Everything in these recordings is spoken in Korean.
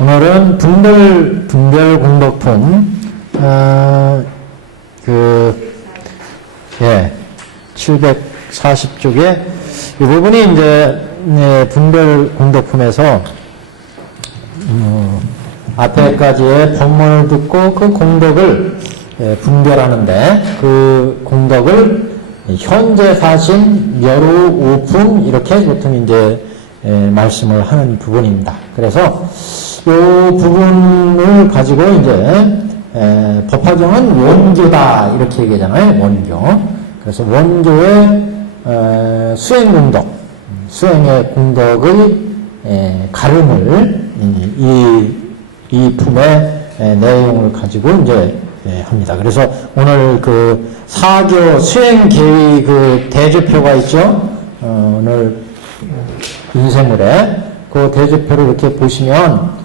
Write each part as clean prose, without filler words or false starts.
오늘은 분별 공덕품, 740쪽에 이 부분이 이제, 분별 공덕품에서, 앞에까지의 법문을 듣고 그 공덕을 분별하는데, 그 공덕을 현재 사신, 멸우, 오품, 이렇게 보통 이제, 말씀을 하는 부분입니다. 그래서, 이 부분을 가지고 이제, 법화경은 원교다, 이렇게 얘기하잖아요. 원교. 그래서 원교의, 수행공덕, 수행의 공덕의, 가름을, 이 품의 내용을 가지고 이제, 합니다. 그래서 오늘 그 사교 수행계의 그 대조표가 있죠? 오늘 인쇄물에 그 대조표를 이렇게 보시면,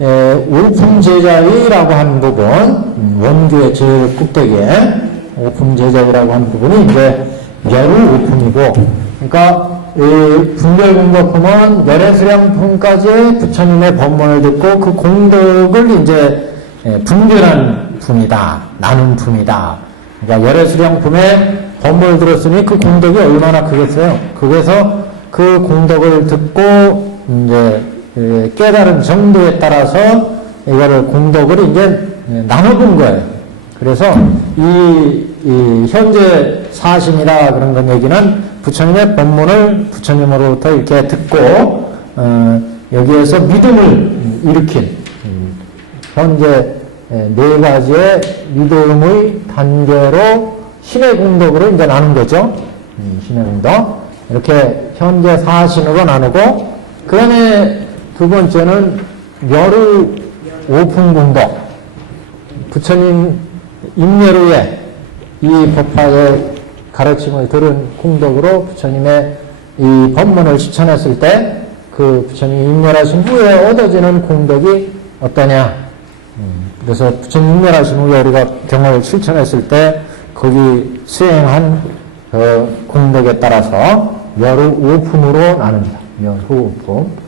오품제자의라고 하는 부분, 원교의 제일 꼭대기에 오품제자의라고 하는 부분이 이제 멸우 오품이고, 그러니까 이 분별공덕품은 열애수량품까지 부처님의 법문을 듣고 그 공덕을 이제 분별한 품이다, 나눈 품이다. 그러니까 열애수량품의 법문을 들었으니 그 공덕이 얼마나 크겠어요? 그래서 그 공덕을 듣고 이제 깨달은 정도에 따라서 이거를 공덕을 이제 나눠본 거예요. 그래서 이 현재 사신이라 그런 건 얘기는 부처님의 법문을 부처님으로부터 이렇게 듣고 여기에서 믿음을 일으킨 현재 네 가지의 믿음의 단계로 신의 공덕으로 이제 나눈 거죠. 신의 공덕 이렇게 현재 사신으로 나누고, 그 다음에 두 번째는 멸우 오품 공덕, 부처님 임멸후에 이 법화의 가르침을 들은 공덕으로 부처님의 이 법문을 실천했을 때 그 부처님이 임멸하신 후에 얻어지는 공덕이 어떠냐. 그래서 부처님 임멸하신 후에 우리가 경을 실천했을 때 거기 수행한 그 공덕에 따라서 멸우 오품으로 나눕니다. 멸우 오품.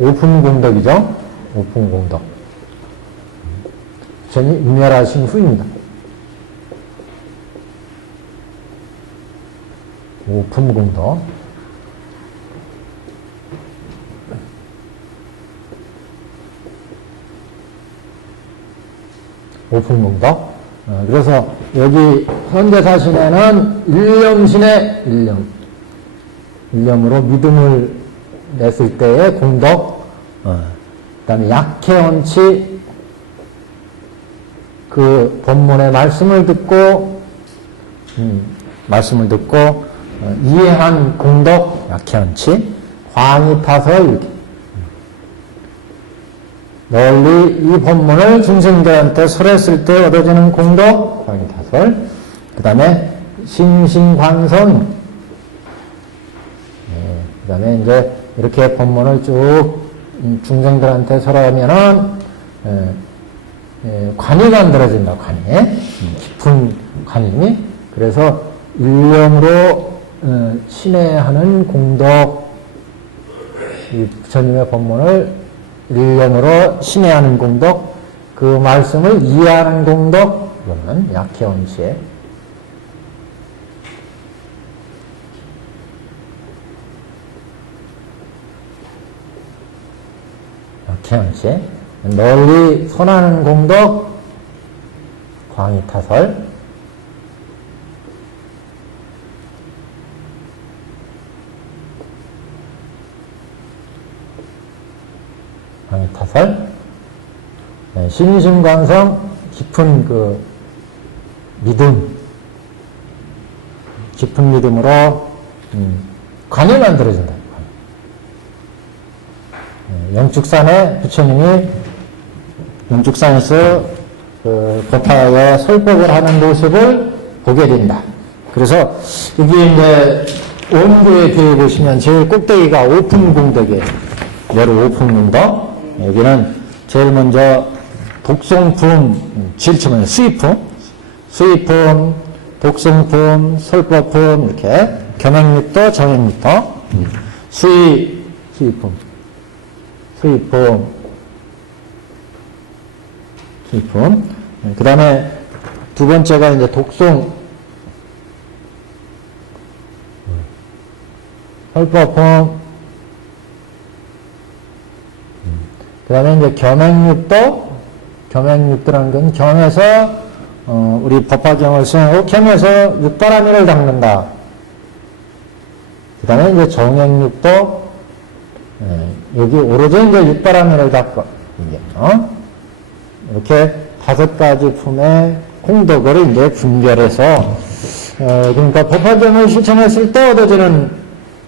오품 공덕이죠. 오품 공덕. 부처님 임멸하신 후입니다. 오품 공덕. 오품 공덕. 그래서 여기 현재 사신에는 일념신의 일념으로 믿음을 냈을 때의 공덕, 그 다음에 약해언치, 그 법문의 말씀을 듣고 이해한 공덕, 약해언치, 광이 타서 이렇게 널리 이 법문을 중생들한테 설했을 때 얻어지는 공덕, 광이타설. 그 다음에 심신관성. 그 다음에 이제 이렇게 법문을 쭉 중생들한테 설하면은 관이 만들어진다. 관이 깊은 관이. 그래서 일념으로 신뢰하는 공덕, 이 부처님의 법문을 일념으로 신뢰하는 공덕, 그 말씀을 이해하는 공덕, 이거는 약해언치에 널리 선하는 공덕, 광이타설. 광이타설. 심심관성, 깊은 그 믿음, 깊은 믿음으로 관이 만들어진다. 영축산에 부처님이 영축산에서 그 법화에 설법을 하는 모습을 보게 된다. 그래서 여기 이제 원고에 비해 보시면 제일 꼭대기가 오품공덕이에요. 여러 오품공덕. 여기는 제일 먼저 독송품, 제일 처음에 수의품, 독송품, 설법품, 이렇게 겸행립도, 정행립도, 수의품. 수입품. 그 다음에 두 번째가 이제 독송. 설법품. 그 다음에 이제 겸행육도. 겸행육도라는 건 겸해서, 우리 법화경을 수행하고 겸해서 육바라밀을 닦는다. 그 다음에 이제 정행육도. 여기 오로지 이제 육바라밀을 닦고, 이게, 이렇게 5가지 품의 공덕을 이제 분별해서, 그러니까 법화경을 실천했을 때 얻어지는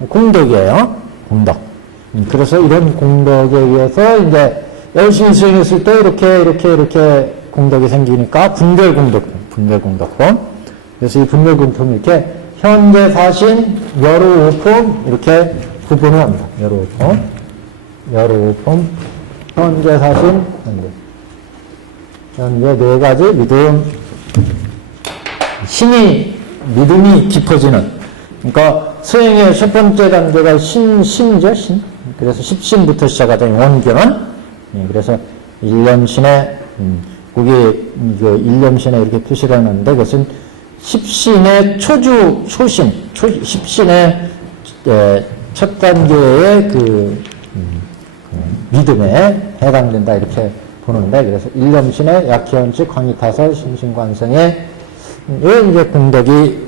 공덕이에요. 공덕. 그래서 이런 공덕에 의해서 이제 열심히 수행했을 때 이렇게 공덕이 생기니까 분별공덕품. 그래서 이 분별공덕품이 이렇게 현재 사신, 여루 오품, 이렇게 구분을 합니다. 여루 오품, 현재 사신, 현재 4가지 믿음, 믿음이 깊어지는. 그러니까 수행의 첫 번째 단계가 신이죠, 신. 그래서 10신부터 시작하던 원견은, 그래서 일념신에, 그게, 일념신에 이렇게 표시를 하는데, 그것은 10신의 초신, 10신의 첫 단계의 믿음에 해당된다, 이렇게 보는데, 그래서 일념신의 약현치, 광희타설, 심신관성의, 이제 공덕이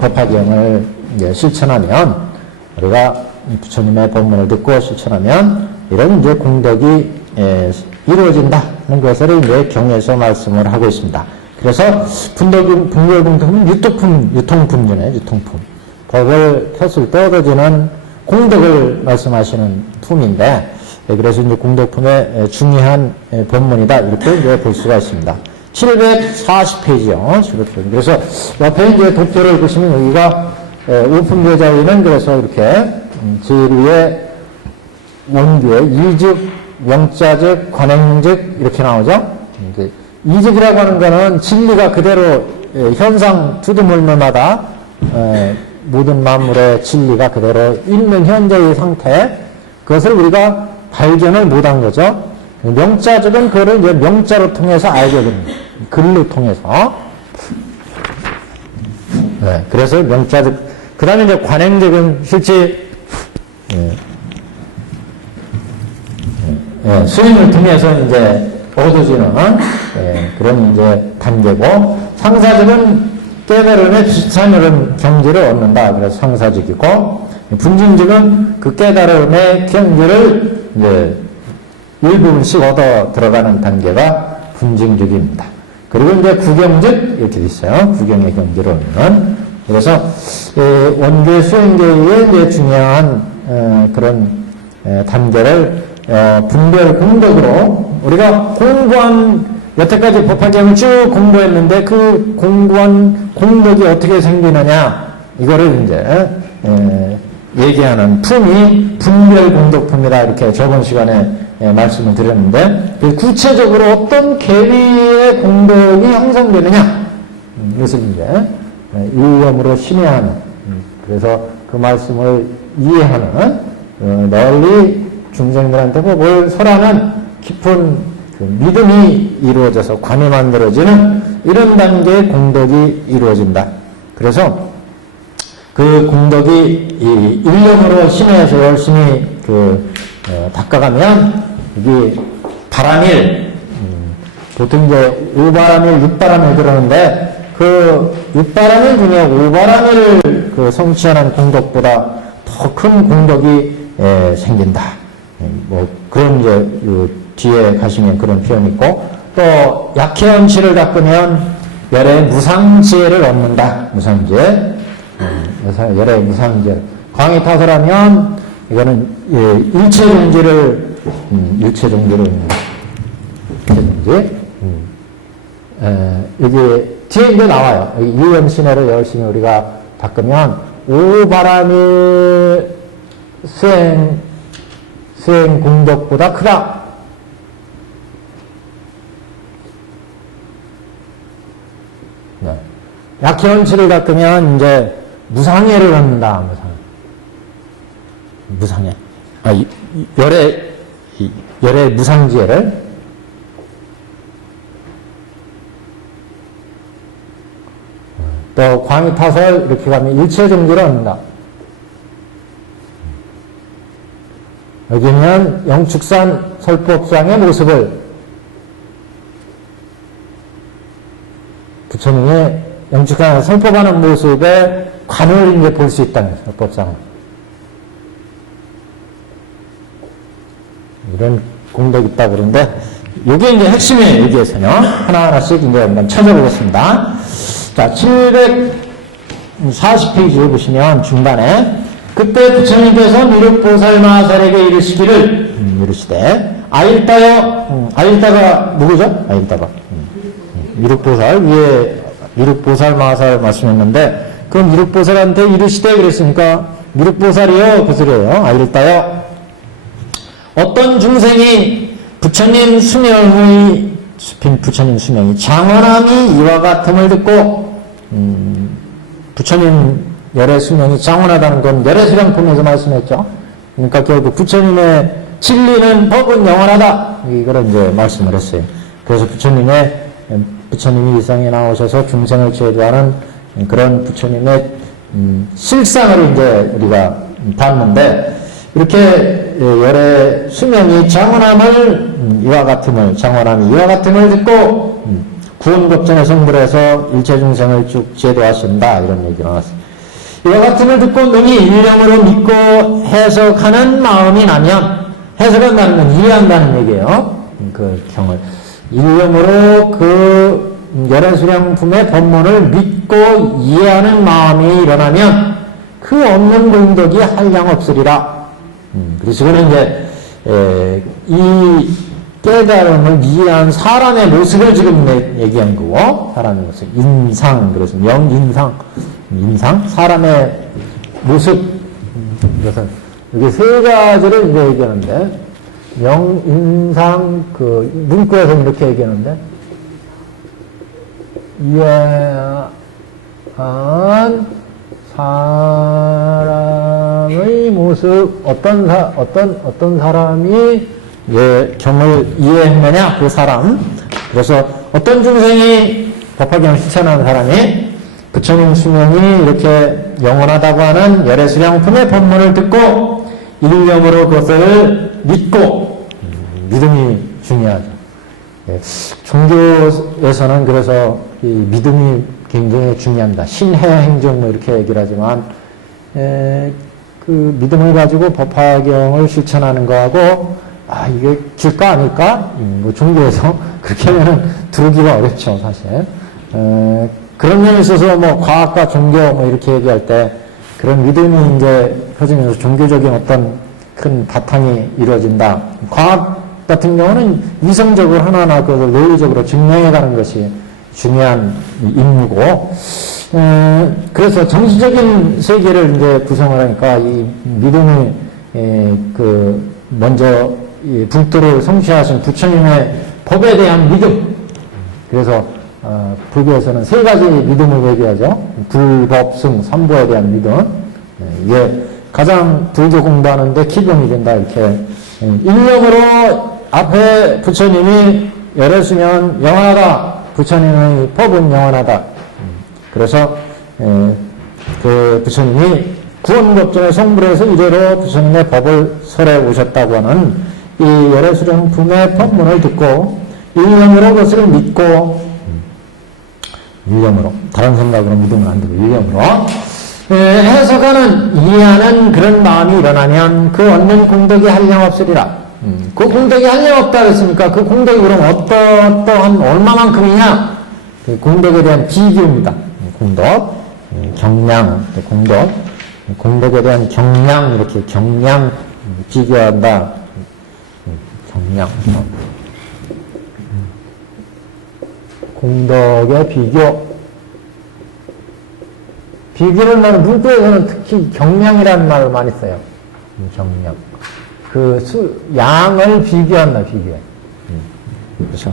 법화경을 실천하면, 우리가 부처님의 법문을 듣고 실천하면, 이런 이제 공덕이 이루어진다는 것을 이제 경에서 말씀을 하고 있습니다. 그래서 분별공덕은 유통품이네, 유통품. 법을 폈을 때 얻어지는 공덕을 말씀하시는 품인데, 그래서 이제 공덕품의 중요한 법문이다, 이렇게 이제 볼 수가 있습니다. 740페이지요. 740페이지. 그래서 옆에 이제 도표를 보시면 여기가 오품교자위는 그래서 이렇게 제일 위에 원교에 이즉, 명자즉, 관행즉 이렇게 나오죠. 이즉이라고 하는 거는 진리가 그대로 현상 두두물물마다 모든 만물의 진리가 그대로 있는 현재의 상태, 그것을 우리가 발견을 못한 거죠. 명자즉은 그거를 이제 명자로 통해서 알게 됩니다. 글로 통해서. 그래서 명자즉. 그 다음에 이제 관행즉은 실제, 수행을 통해서 이제 얻어지는, 그런 이제 단계고, 상사즉은 깨달음의 비슷한 이런 경지를 얻는다. 그래서 상사즉이고, 분진즉은 그 깨달음의 경지를 이제 일부분씩 얻어 들어가는 단계가 분징즉입니다. 그리고 이제 구경즉 이렇게 돼 있어요. 구경의 경지를 얻는. 그래서 원교의 수행계의 이제 중요한 그런 단계를 분별 공덕으로 우리가 공부한 여태까지 법화경을 쭉 공부했는데 그 공부한 공덕이 어떻게 생기느냐 이거를 이제 얘기하는 품이 분별 공덕품이다 이렇게 저번 시간에 말씀을 드렸는데 구체적으로 어떤 계리의 공덕이 형성되느냐 이것을 이제 일념으로 심해하는 그래서 그 말씀을 이해하는 널리 중생들한테 법을 설하는 깊은 그 믿음이 이루어져서 관이 만들어지는 이런 단계의 공덕이 이루어진다. 그래서 그 공덕이 이 일념으로 심해서 열심히 닦아가면 이게 바라밀 보통 이제 5바라밀, 6바라밀 그러는데 그 6바라밀 중에 5바라밀을 그 성취하는 공덕보다 더 큰 공덕이 생긴다. 뭐 그런 이제 뒤에 가시면 그런 표현이 있고 또 약해언치를 닦으면 열의 무상지혜를 얻는다. 무상지혜. 열의 무상지혜. 광희타설하면 이거는 일체종지를 일체종지 여기 뒤에 이제 나와요. 유염신해를 열심히 우리가 닦으면 오바라밀 수행 공덕보다 크다. 네. 약해언치를 닦으면 이제 무상해를 얻는다. 무상해. 열의 이 열의 무상지혜를 또 광의타설 이렇게 가면 일체정지를 얻는다. 여기는 영축산 설법상의 모습을 부처님이 영축산 설법하는 모습에 관을 이제 볼 수 있다는 거예요. 설법상은. 이런 공덕이 있다고 그러는데, 요게 이제 핵심이에요, 여기에서는. 하나하나씩 이제 한번 찾아보겠습니다. 자, 740페이지에 보시면 중간에, 그때 부처님께서 미륵보살마살에게 이르시되, 아일다가 누구죠? 아일다가. 미륵보살, 위에 미륵보살마살 말씀했는데, 그 미륵보살한테 이르시되 그랬으니까, 미륵보살이요, 그 소리예요. 아일다요. 어떤 중생이 부처님 수명이 장원함이 이와 같음을 듣고, 부처님 열의 수명이 장원하다는 건 열의 수량품에서 말씀했죠. 그러니까 결국 부처님의 진리는 법은 영원하다. 이걸 이제 말씀을 했어요. 그래서 부처님이 이 세상에 나오셔서 중생을 제도하는 그런 부처님의 실상을 이제 우리가 봤는데, 이렇게 열의 수명이 장원함이 이와 같음을 듣고 구원급전에 성불해서 일체중생을 쭉 제도하신다, 이런 얘기가 나왔어요. 이와 같음을 듣고 능히 일념으로 믿고 해석하는 마음이 나면, 해석한다는 건 이해한다는 얘기예요. 그 경을 일념으로 그 열의 수량품의 법문을 믿고 이해하는 마음이 일어나면 그 없는 공덕이 한량없으리라. 그래서 그는 이제 이 깨달음을 이해한 사람의 모습을 지금 얘기한 거고, 사람의 모습, 인상, 그래서 인상, 사람의 모습. 그래서 여기 세 가지를 이제 얘기하는데, 인상, 문구에서는 이렇게 얘기하는데, 이해한 사람의 모습, 어떤 사람이 경을 이해했느냐, 그 사람. 그래서 어떤 중생이 법화경을 실천하는 사람이 부처님 수명이 이렇게 영원하다고 하는 열의 수량품의 법문을 듣고 일념으로 그것을 믿고, 믿음이 중요하죠. 종교에서는 그래서 이 믿음이 굉장히 중요합니다. 신해행정 뭐 이렇게 얘기를 하지만, 그 믿음을 가지고 법화경을 실천하는 거하고, 이게 길까 아닐까? 뭐 종교에서 그렇게 하면은 두르기가 어렵죠, 사실. 그런 면에 있어서 뭐 과학과 종교 뭐 이렇게 얘기할 때 그런 믿음이 이제 퍼지면서 종교적인 어떤 큰 바탕이 이루어진다. 과학 같은 경우는 이성적으로 하나하나 그걸 논리적으로 증명해가는 것이 중요한 임무고, 그래서 정신적인 세계를 이제 구성을 하니까 이 믿음이 먼저 이 불도를 성취하신 부처님의 법에 대한 믿음. 그래서 불교에서는 세 가지 믿음을 얘기하죠. 불법승 삼보에 대한 믿음. 이게 가장 불교 공부하는데 기본이 된다, 이렇게. 일념으로 앞에 부처님이 열의 수면 영원하다. 부처님의 법은 영원하다. 그래서 그 부처님이 구원법전에 성불해서 이래로 부처님의 법을 설해 오셨다고 하는 이 열의 수령품의 법문을 듣고 일념으로 그것을 믿고, 일념으로, 다른 생각으로 믿으면 안 되고 일념으로 해석하는, 이해하는 그런 마음이 일어나면 그 얻는 공덕이 한량없으리라. 그 공덕이 한량없다 그랬으니까 그 공덕이 그럼 어떠한 얼마만큼이냐? 그 공덕에 대한 비교입니다. 공덕, 경량, 공덕에 대한 경량, 이렇게 경량 비교한다. 경량. 공덕의 비교. 비교는 말은 문구에서는 특히 경량이라는 말을 많이 써요. 경량. 양을 비교한다, 비교. 그렇죠.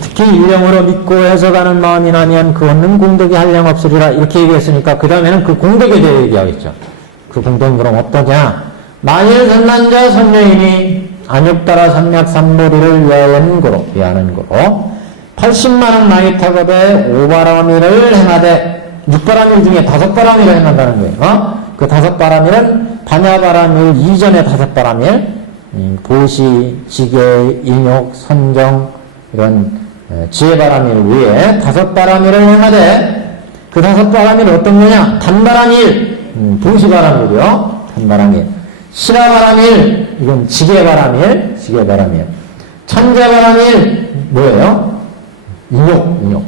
특히 일념으로 믿고 해석하는 마음이 나면 그 얻는 공덕이 한량없으리라, 이렇게 얘기했으니까 그 다음에는 그 공덕에 대해 얘기하겠죠. 그 공덕은 그럼 어떠냐? 만일 선난자 선녀이니 안육따라 삼맥삼모리를 위하는 거로 80만원 나이 타급에 5바라미를 행하되 6바라밀 중에 5바라밀을 행한다는 거예요. 그 5바라밀은 반야바라밀 이전의 5바라밀, 보시, 지계, 인욕, 선정 이런 지혜바라밀 위에 5바라밀을 행하되 그 5바라밀은 어떤 거냐? 단바라밀, 보시바라밀이요. 단바라밀. 시라바라밀, 이건 지계바라밀. 천재바라밀, 뭐예요? 인욕.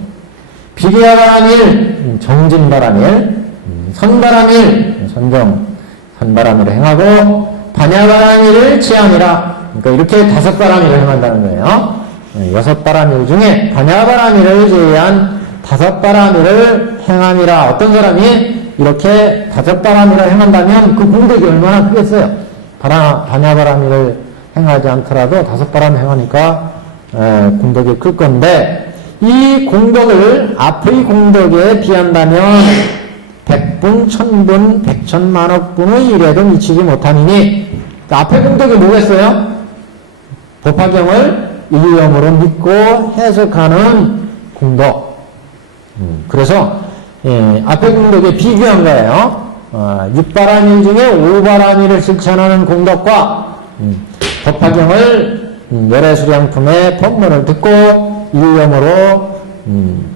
비리아바라밀, 정진바라밀. 선바라밀, 선바라밀을 행하고, 반야바라밀을 제함이라. 그러니까 이렇게 5바라밀을 행한다는 거예요. 6바라밀 중에 반야바라밀을 제외한 5바라밀을 행함이라. 어떤 사람이 이렇게 5바라밀을 행한다면 그 공덕이 얼마나 크겠어요? 반야바라밀을 행하지 않더라도 5바라밀 행하니까 공덕이 클 건데, 이 공덕을 앞의 공덕에 비한다면 100분, 1000분, 100천만억분의 일에도 미치지 못하니니, 앞의 공덕이 뭐겠어요? 법화경을 일념으로 믿고 해석하는 공덕. 그래서 앞의 공덕에 비교한 거예요. 6바라밀 중에 5바라밀을 실천하는 공덕과 법화경을 열애수량품의 법문을 듣고 일념으로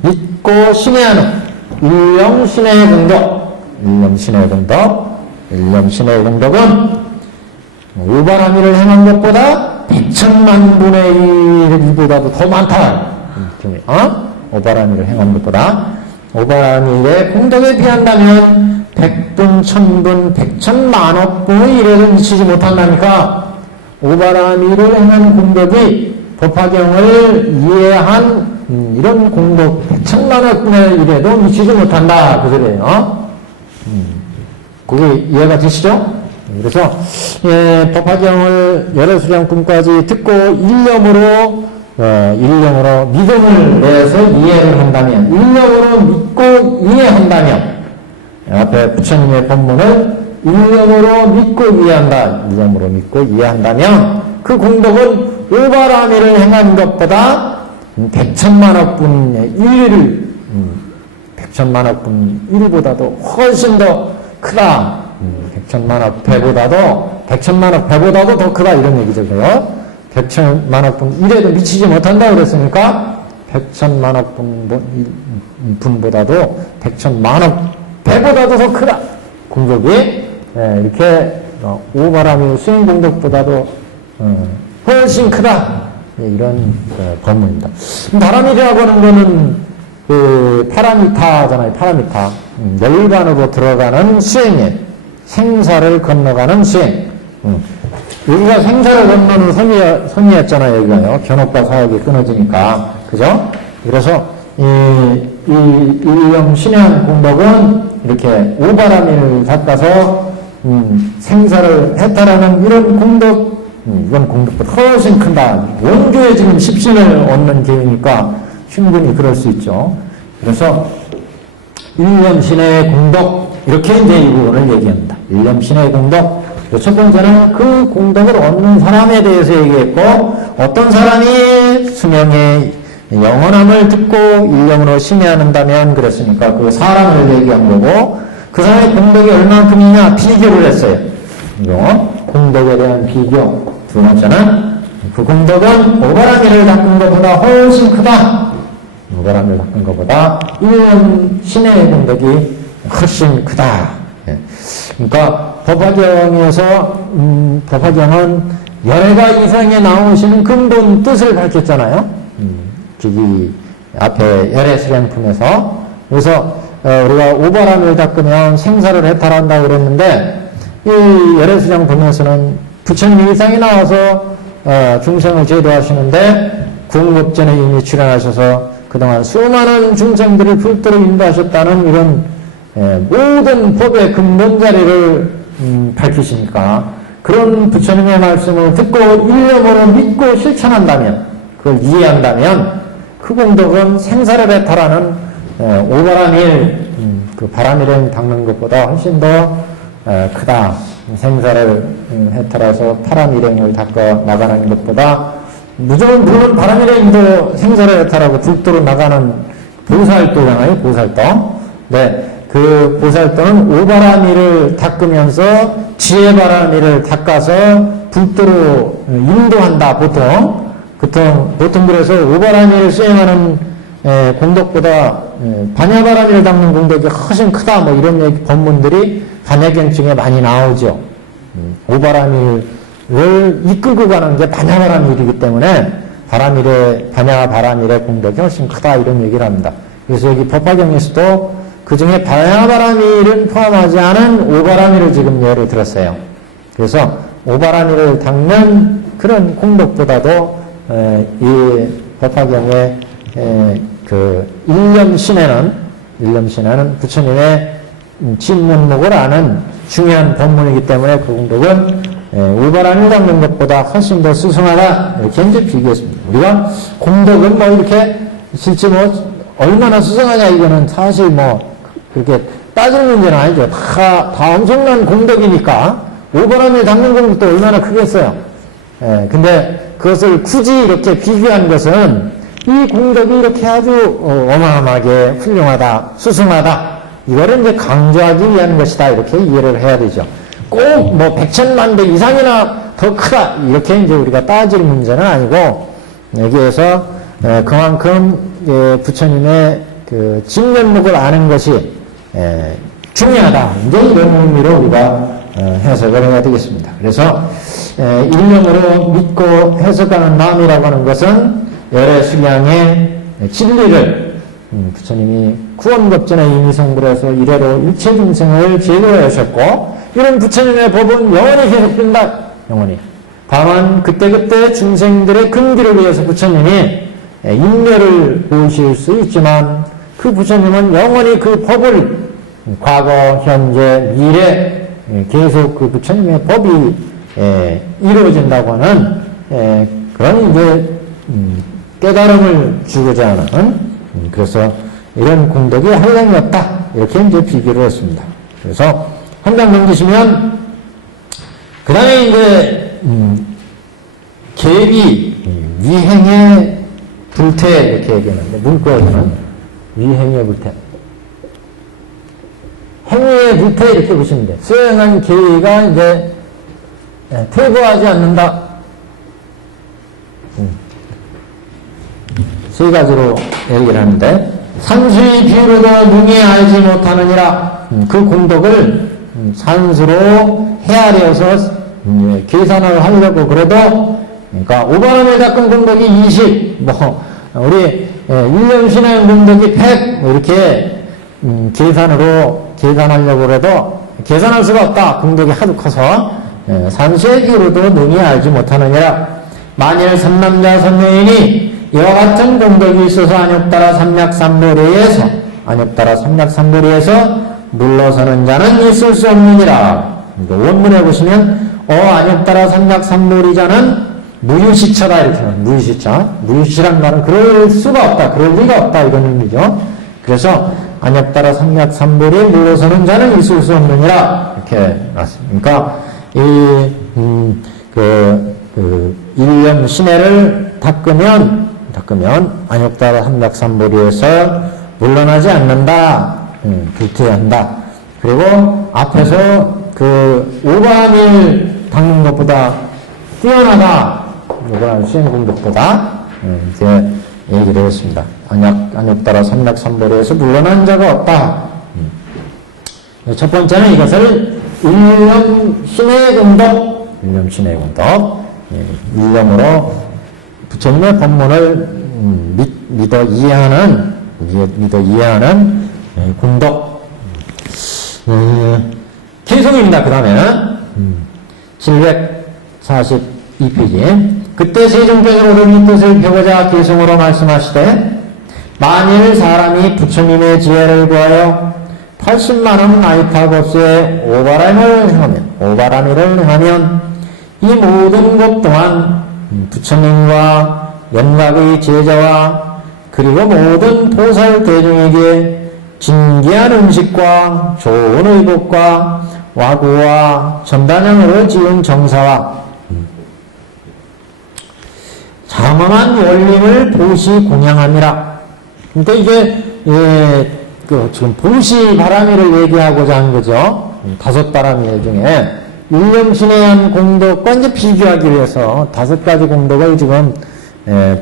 믿고 신뢰하는 일념신의 공덕. 일념신의 공덕은 5바라밀을 행한 것보다 100천만 분의 1보다도 더 많다. 5바라밀을 행한 것보다 5바라밀의 공덕에 비한다면 100분, 1000분, 100천만억 분의 1에도 미치지 못한다니까 5바라밀을 행한 공덕이 법화경을 이해한 이런 공덕 100천만억 분의 1에도 미치지 못한다. 그 소리예요. 그게 이해가 되시죠? 그래서 법화경을 열애수량품까지 듣고 일념으로 믿음을 내서 이해를 한다면, 일념으로 믿고 이해한다면, 앞에 부처님의 법문을 일념으로 믿고 이해한다면 그 공덕은 5바라밀을 행한 것보다 100천만억 분의 100천만억 분 1보다도 훨씬 더 크다. 100천만억 배보다도 100천만억 배보다도 더 크다, 이런 얘기죠. 100천만억 분 1에도 미치지 못한다 그랬으니까 100천만억 분보다도 100천만억 배보다도 더 크다. 공덕이 이렇게 5바라밀 수행 공덕보다도 훨씬 크다. 이런 법문입니다. 바라밀이라고 하는 거는 그 파라미타잖아요. 파라미타. 열반으로 들어가는 수행에 생사를 건너가는 수행. 여기가 생사를 건너는 섬이었잖아요. 여기가요. 견업과 사역이 끊어지니까. 그죠? 그래서 이 일념 신양 공덕은 이렇게 5바라밀을 닦아서 생사를 해탈하는 이런 공덕, 이건 공덕보다 훨씬 큰다. 원교에 지금 십신을 얻는 계획이니까 충분히 그럴 수 있죠. 그래서 일념신의 공덕, 이렇게 이제 이 부분을 얘기합니다. 일념신의 공덕. 첫 번째는 그 공덕을 얻는 사람에 대해서 얘기했고, 어떤 사람이 수명의 영원함을 듣고 일념으로 심해한다면 그랬으니까 그 사람을 얘기한 거고, 그 사람의 공덕이 얼만큼이냐 비교를 했어요. 공덕에 대한 비교. 두 번째는 그 공덕은 5바라밀을 닦은 것보다 훨씬 크다. 5바라밀을 닦은 것보다 일념 신의 공덕이 훨씬 크다. 그러니까 법화경은 열애가 이상에 나오시는 근본 뜻을 밝혔잖아요. 저기 앞에 열애수량품에서. 그래서 우리가 5바라밀을 닦으면 생사를 해탈한다고 그랬는데, 이 열애수량품에서는 부처님 이상이 나와서 중생을 제도하시는데 구원급전에 이미 출연하셔서 그동안 수많은 중생들을 불도로 인도하셨다는 이런 모든 법의 근본 자리를 밝히시니까, 그런 부처님의 말씀을 듣고 일념으로 믿고 실천한다면, 그걸 이해한다면 그 공덕은 생사를 해탈하는 5바라밀, 그 바라밀을 닦는 것보다 훨씬 더 크다. 생사를 해탈해서 바람일행을 닦아 나가는 것보다 물론 바람일행도 생사를 해탈하고 불도로 나가는 보살도잖아요. 보살도. 네. 그 보살도는 오바라미를 닦으면서 지혜바라미를 닦아서 불도로 인도한다. 보통 그래서 오바라미를 수행하는 공덕보다 반야바라미를 닦는 공덕이 훨씬 크다. 뭐 이런 얘기, 법문들이 반야경중에 많이 나오죠. 오바라미를 이끌고 가는 게 반야바라밀이기 때문에 반야바라밀의 공덕이 훨씬 크다. 이런 얘기를 합니다. 그래서 여기 법화경에서도 그 중에 반야바라밀은 포함하지 않은 오바라밀을 지금 예를 들었어요. 그래서 오바라밀을 닦는 그런 공덕보다도 이 법화경의 그 일념신에는 부처님의 진면목을 아는 중요한 법문이기 때문에 그 공덕은 오바라밀 닦는 것보다 훨씬 더 수승하다. 이렇게 이제 비교했습니다. 우리가 공덕은 뭐 이렇게 실제 뭐 얼마나 수승하냐 이거는 사실 뭐 그렇게 따질 문제는 아니죠. 다 엄청난 공덕이니까 오바라밀 닦는 공덕도 얼마나 크겠어요. 근데 그것을 굳이 이렇게 비교한 것은 이 공덕이 이렇게 아주 어마어마하게 훌륭하다, 수승하다, 이거를 이제 강조하기 위한 것이다. 이렇게 이해를 해야 되죠. 꼭 뭐 백천만 배 이상이나 더 크다. 이렇게 이제 우리가 따질 문제는 아니고, 여기에서 그만큼 부처님의 그 진면목을 아는 것이 중요하다. 이제 이런 의미로 우리가 해석을 해야 되겠습니다. 그래서 일념으로 믿고 해석하는 마음이라고 하는 것은 열애 수량의 진리를 부처님이 구원급전에 이미 성불 해서 이래로 일체 중생을 제도하셨고, 이런 부처님의 법은 영원히 계속된다. 영원히. 다만 그때그때 중생들의 근기를 위해서 부처님이 인멸을 보이실 수 있지만, 그 부처님은 영원히 그 법을 과거, 현재, 미래 계속 그 부처님의 법이 이루어진다고 하는 그런 이제 깨달음을 주고자 하는, 그래서 이런 공덕이 한량이 없다. 이렇게 이제 비교를 했습니다. 그래서 한 장 넘기시면, 그 다음에 이제 계비, 위행의 불태 이렇게 얘기하는데, 문구에서는 위행의 불태, 행위의 불태 이렇게 보시면 돼요. 수행한 계위가 이제 퇴보하지 않는다. 세 가지로 얘기를 하는데, 산수의 비유로도 능히 알지 못하느니라. 그 공덕을 산수로 헤아려서 계산을 하려고 그래도, 그러니까 오바라밀 닦은 공덕이 20, 우리 1년 신행 공덕이 100, 이렇게 계산하려고 그래도 계산할 수가 없다. 공덕이 하도 커서 산수의 비유로도 능히 알지 못하느니라. 만일 선남자 선녀인이 이와 같은 공덕이 있어서 안욕따라 삼약삼보리에서 물러서는 자는 있을 수 없느니라. 원문에 보시면 안욕따라 삼약삼보리자는 무유시처다 이렇게 하면 무유시처. 무유시란 말은 그럴 수가 없다. 그럴 리가 없다 이런 의미죠. 그래서 안욕따라 삼약삼보리에 물러서는 자는 있을 수 없느니라 이렇게 나왔습니다. 그러니까 일념 신해를 닦으면 안욕따라 삼약삼보리에서 물러나지 않는다. 불퇴한다. 그리고 앞에서 그 오바밀 닦는 것보다 뛰어나다. 오바밀 수행 공덕보다 이제 얘기를 했습니다. 안욕따라 삼약삼보리에서 물러난 자가 없다. 첫 번째는 이것을 일념 신의 공덕, 일념으로 부처님의 법문을 믿어 이해하는 공덕. 계속입니다. 그 다음에는 742페이지. 그때 세종께서는 이 뜻을 펴고자 계승으로 말씀하시되, 만일 사람이 부처님의 지혜를 구하여 80만원 아이타급수의 오바라밀을 행하면 이 모든 것 또한 부처님과 연각의 제자와 그리고 모든 보살 대중에게 진귀한 음식과 좋은 의복과 와구와 전단형으로 지은 정사와 장엄한 원림을 보시 공양함이라. 그러니까 이게 지금 보시 바람이를 얘기하고자 하는 거죠. 5바람일 중에 일념신의 공덕과 이제 비교하기 위해서 5가지 공덕을 지금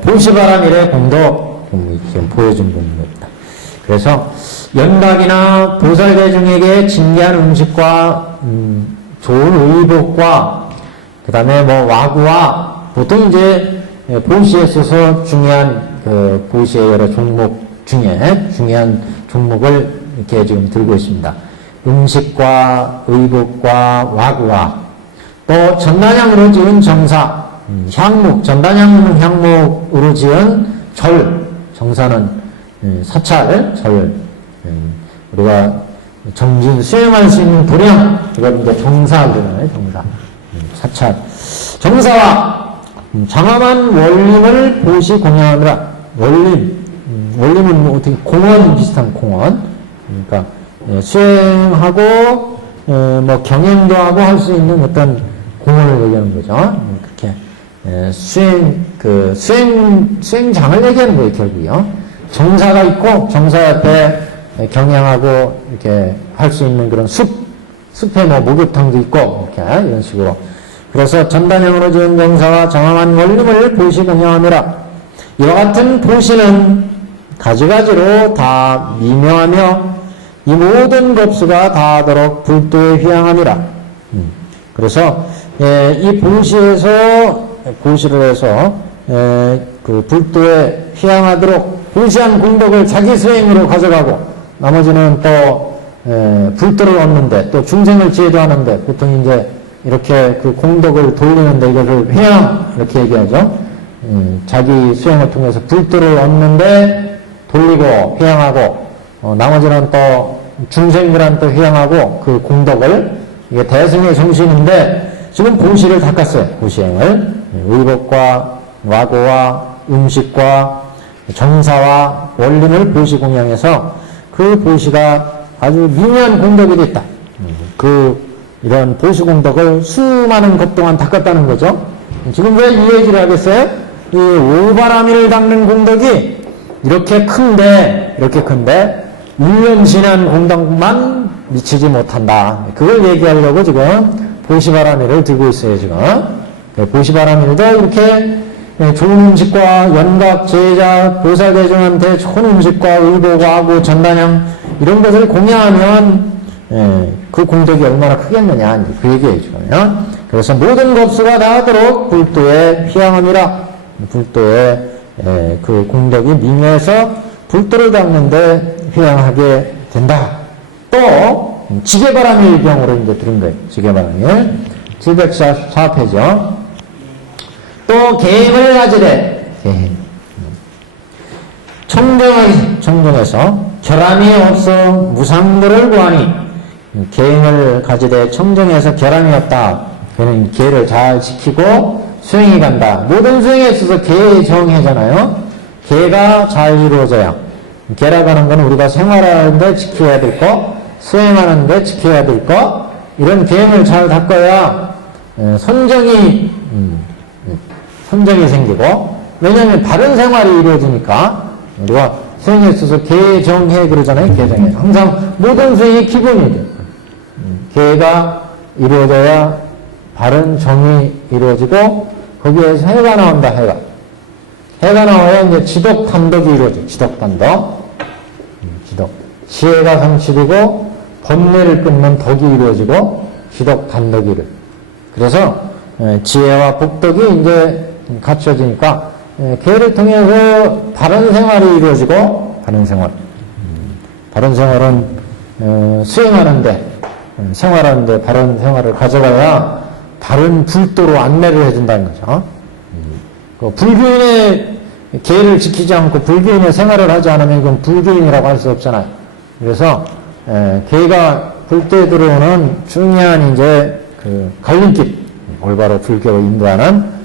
보시 바람일의 공덕 지금 보여준 겁니다. 그래서 연각이나 보살대중에게 진기한 음식과 좋은 의복과 그 다음에 뭐 와구와 보통 이제 보시에 있어서 중요한 그 보시의 여러 종목 중에 중요한 종목을 이렇게 지금 들고 있습니다. 음식과 의복과 와구와 또 전단향으로 지은 정사, 향목, 전단향은 향목으로 지은 절, 정사는 사찰, 절, 우리가 정진 수행할 수 있는 도량, 이걸 이제 정사 그러잖아요, 정사, 사찰, 정사와 장엄한 원림을 보시 공양하느라. 원림은 뭐 어떻게 공원 비슷한 공원, 그러니까 수행하고 뭐 경행도 하고 할 수 있는 어떤 공원을 얘기하는 거죠. 그렇게 수행장을 얘기하는 거예요, 결국이요. 정사가 있고 정사 옆에 경양하고 이렇게 할 수 있는 그런 숲에 뭐 목욕탕도 있고 이렇게 이런 식으로. 그래서 전단형으로 지은 정사와 장엄한 원림을 보시 공양하느라. 이와 같은 보시는 가지가지로 다 미묘하며 이 모든 법수가 다하도록 불도에 휘양함이라. 그래서 이 보시를 해서 그 불도에 휘양하도록 보시한 공덕을 자기 수행으로 가져가고 나머지는 또 불도를 얻는데 또 중생을 지혜도 하는데 보통 이제 이렇게 그 공덕을 돌리는데 이것을 휘양 이렇게 얘기하죠. 자기 수행을 통해서 불도를 얻는데 돌리고 휘양하고 나머지는 또 중생들한테 휘양하고 그 공덕을 이게 대승의 정신인데 지금 보시를 닦았어요. 보시행을 의복과 와고와 음식과 정사와 원림을 보시 공양해서 그 보시가 아주 미묘한 공덕이 됐다. 이런 보시 공덕을 수많은 것 동안 닦았다는 거죠. 지금 왜 이 얘기를 하겠어요? 이 오바라밀을 닦는 공덕이 이렇게 큰데 일념신한 공덕만 미치지 못한다. 그걸 얘기하려고 지금 보시바라밀을 들고 있어요, 지금. 보시바라밀도 이렇게 좋은 음식과 연각, 제자, 보살대중한테 좋은 음식과 의복하고 전단향 이런 것을 공양하면 그 공덕이 얼마나 크겠느냐 그 얘기예요, 지금. 그래서 모든 법수가 다하도록 불도에 휘양함이라. 불도에 그 공덕이 미묘해서 불도를 닦는데 휘양하게 된다. 또 지게바라밀 경우로 이제 들은 거예요. 지게바라밀 744페이지요. 또 계행을 가지되 청정해서 결함이 없어 무상도를 구하니 계행을 가지되 청정해서 결함이 없다. 그는 계를 잘 지키고 수행이 간다. 모든 수행에 있어서 계정해잖아요. 계가 잘 이루어져야. 계라고 하는 건 우리가 생활하는데 지켜야 될 거, 수행하는데 지켜야 될 거, 이런 계행을 잘 닦아야 선정이 생기고, 왜냐하면 바른 생활이 이루어지니까 우리가 수행에 있어서 계정해 그러잖아요. 계정해. 항상 모든 수행의 기본이 돼요. 계가 이루어져야 바른 정이 이루어지고 거기에서 해가 나온다. 해가 나와야 이제 지덕 단덕이 이루어져. 지덕 단덕. 지덕. 지혜가 성취되고 번뇌를 끊는 덕이 이루어지고 지덕 단덕이 이루어져. 그래서 지혜와 복덕이 이제 갖춰지니까 계를 통해서 바른 생활이 이루어지고 바른 생활은 수행하는데 생활하는데 바른 생활을 가져가야 바른 불도로 안내를 해준다는 거죠. 그 불교인의 계를 지키지 않고 불교인의 생활을 하지 않으면 이건 불교인이라고 할 수 없잖아요. 그래서 계가 불도에 들어오는 중요한 이제 그 갈림길, 올바로 불교로 인도하는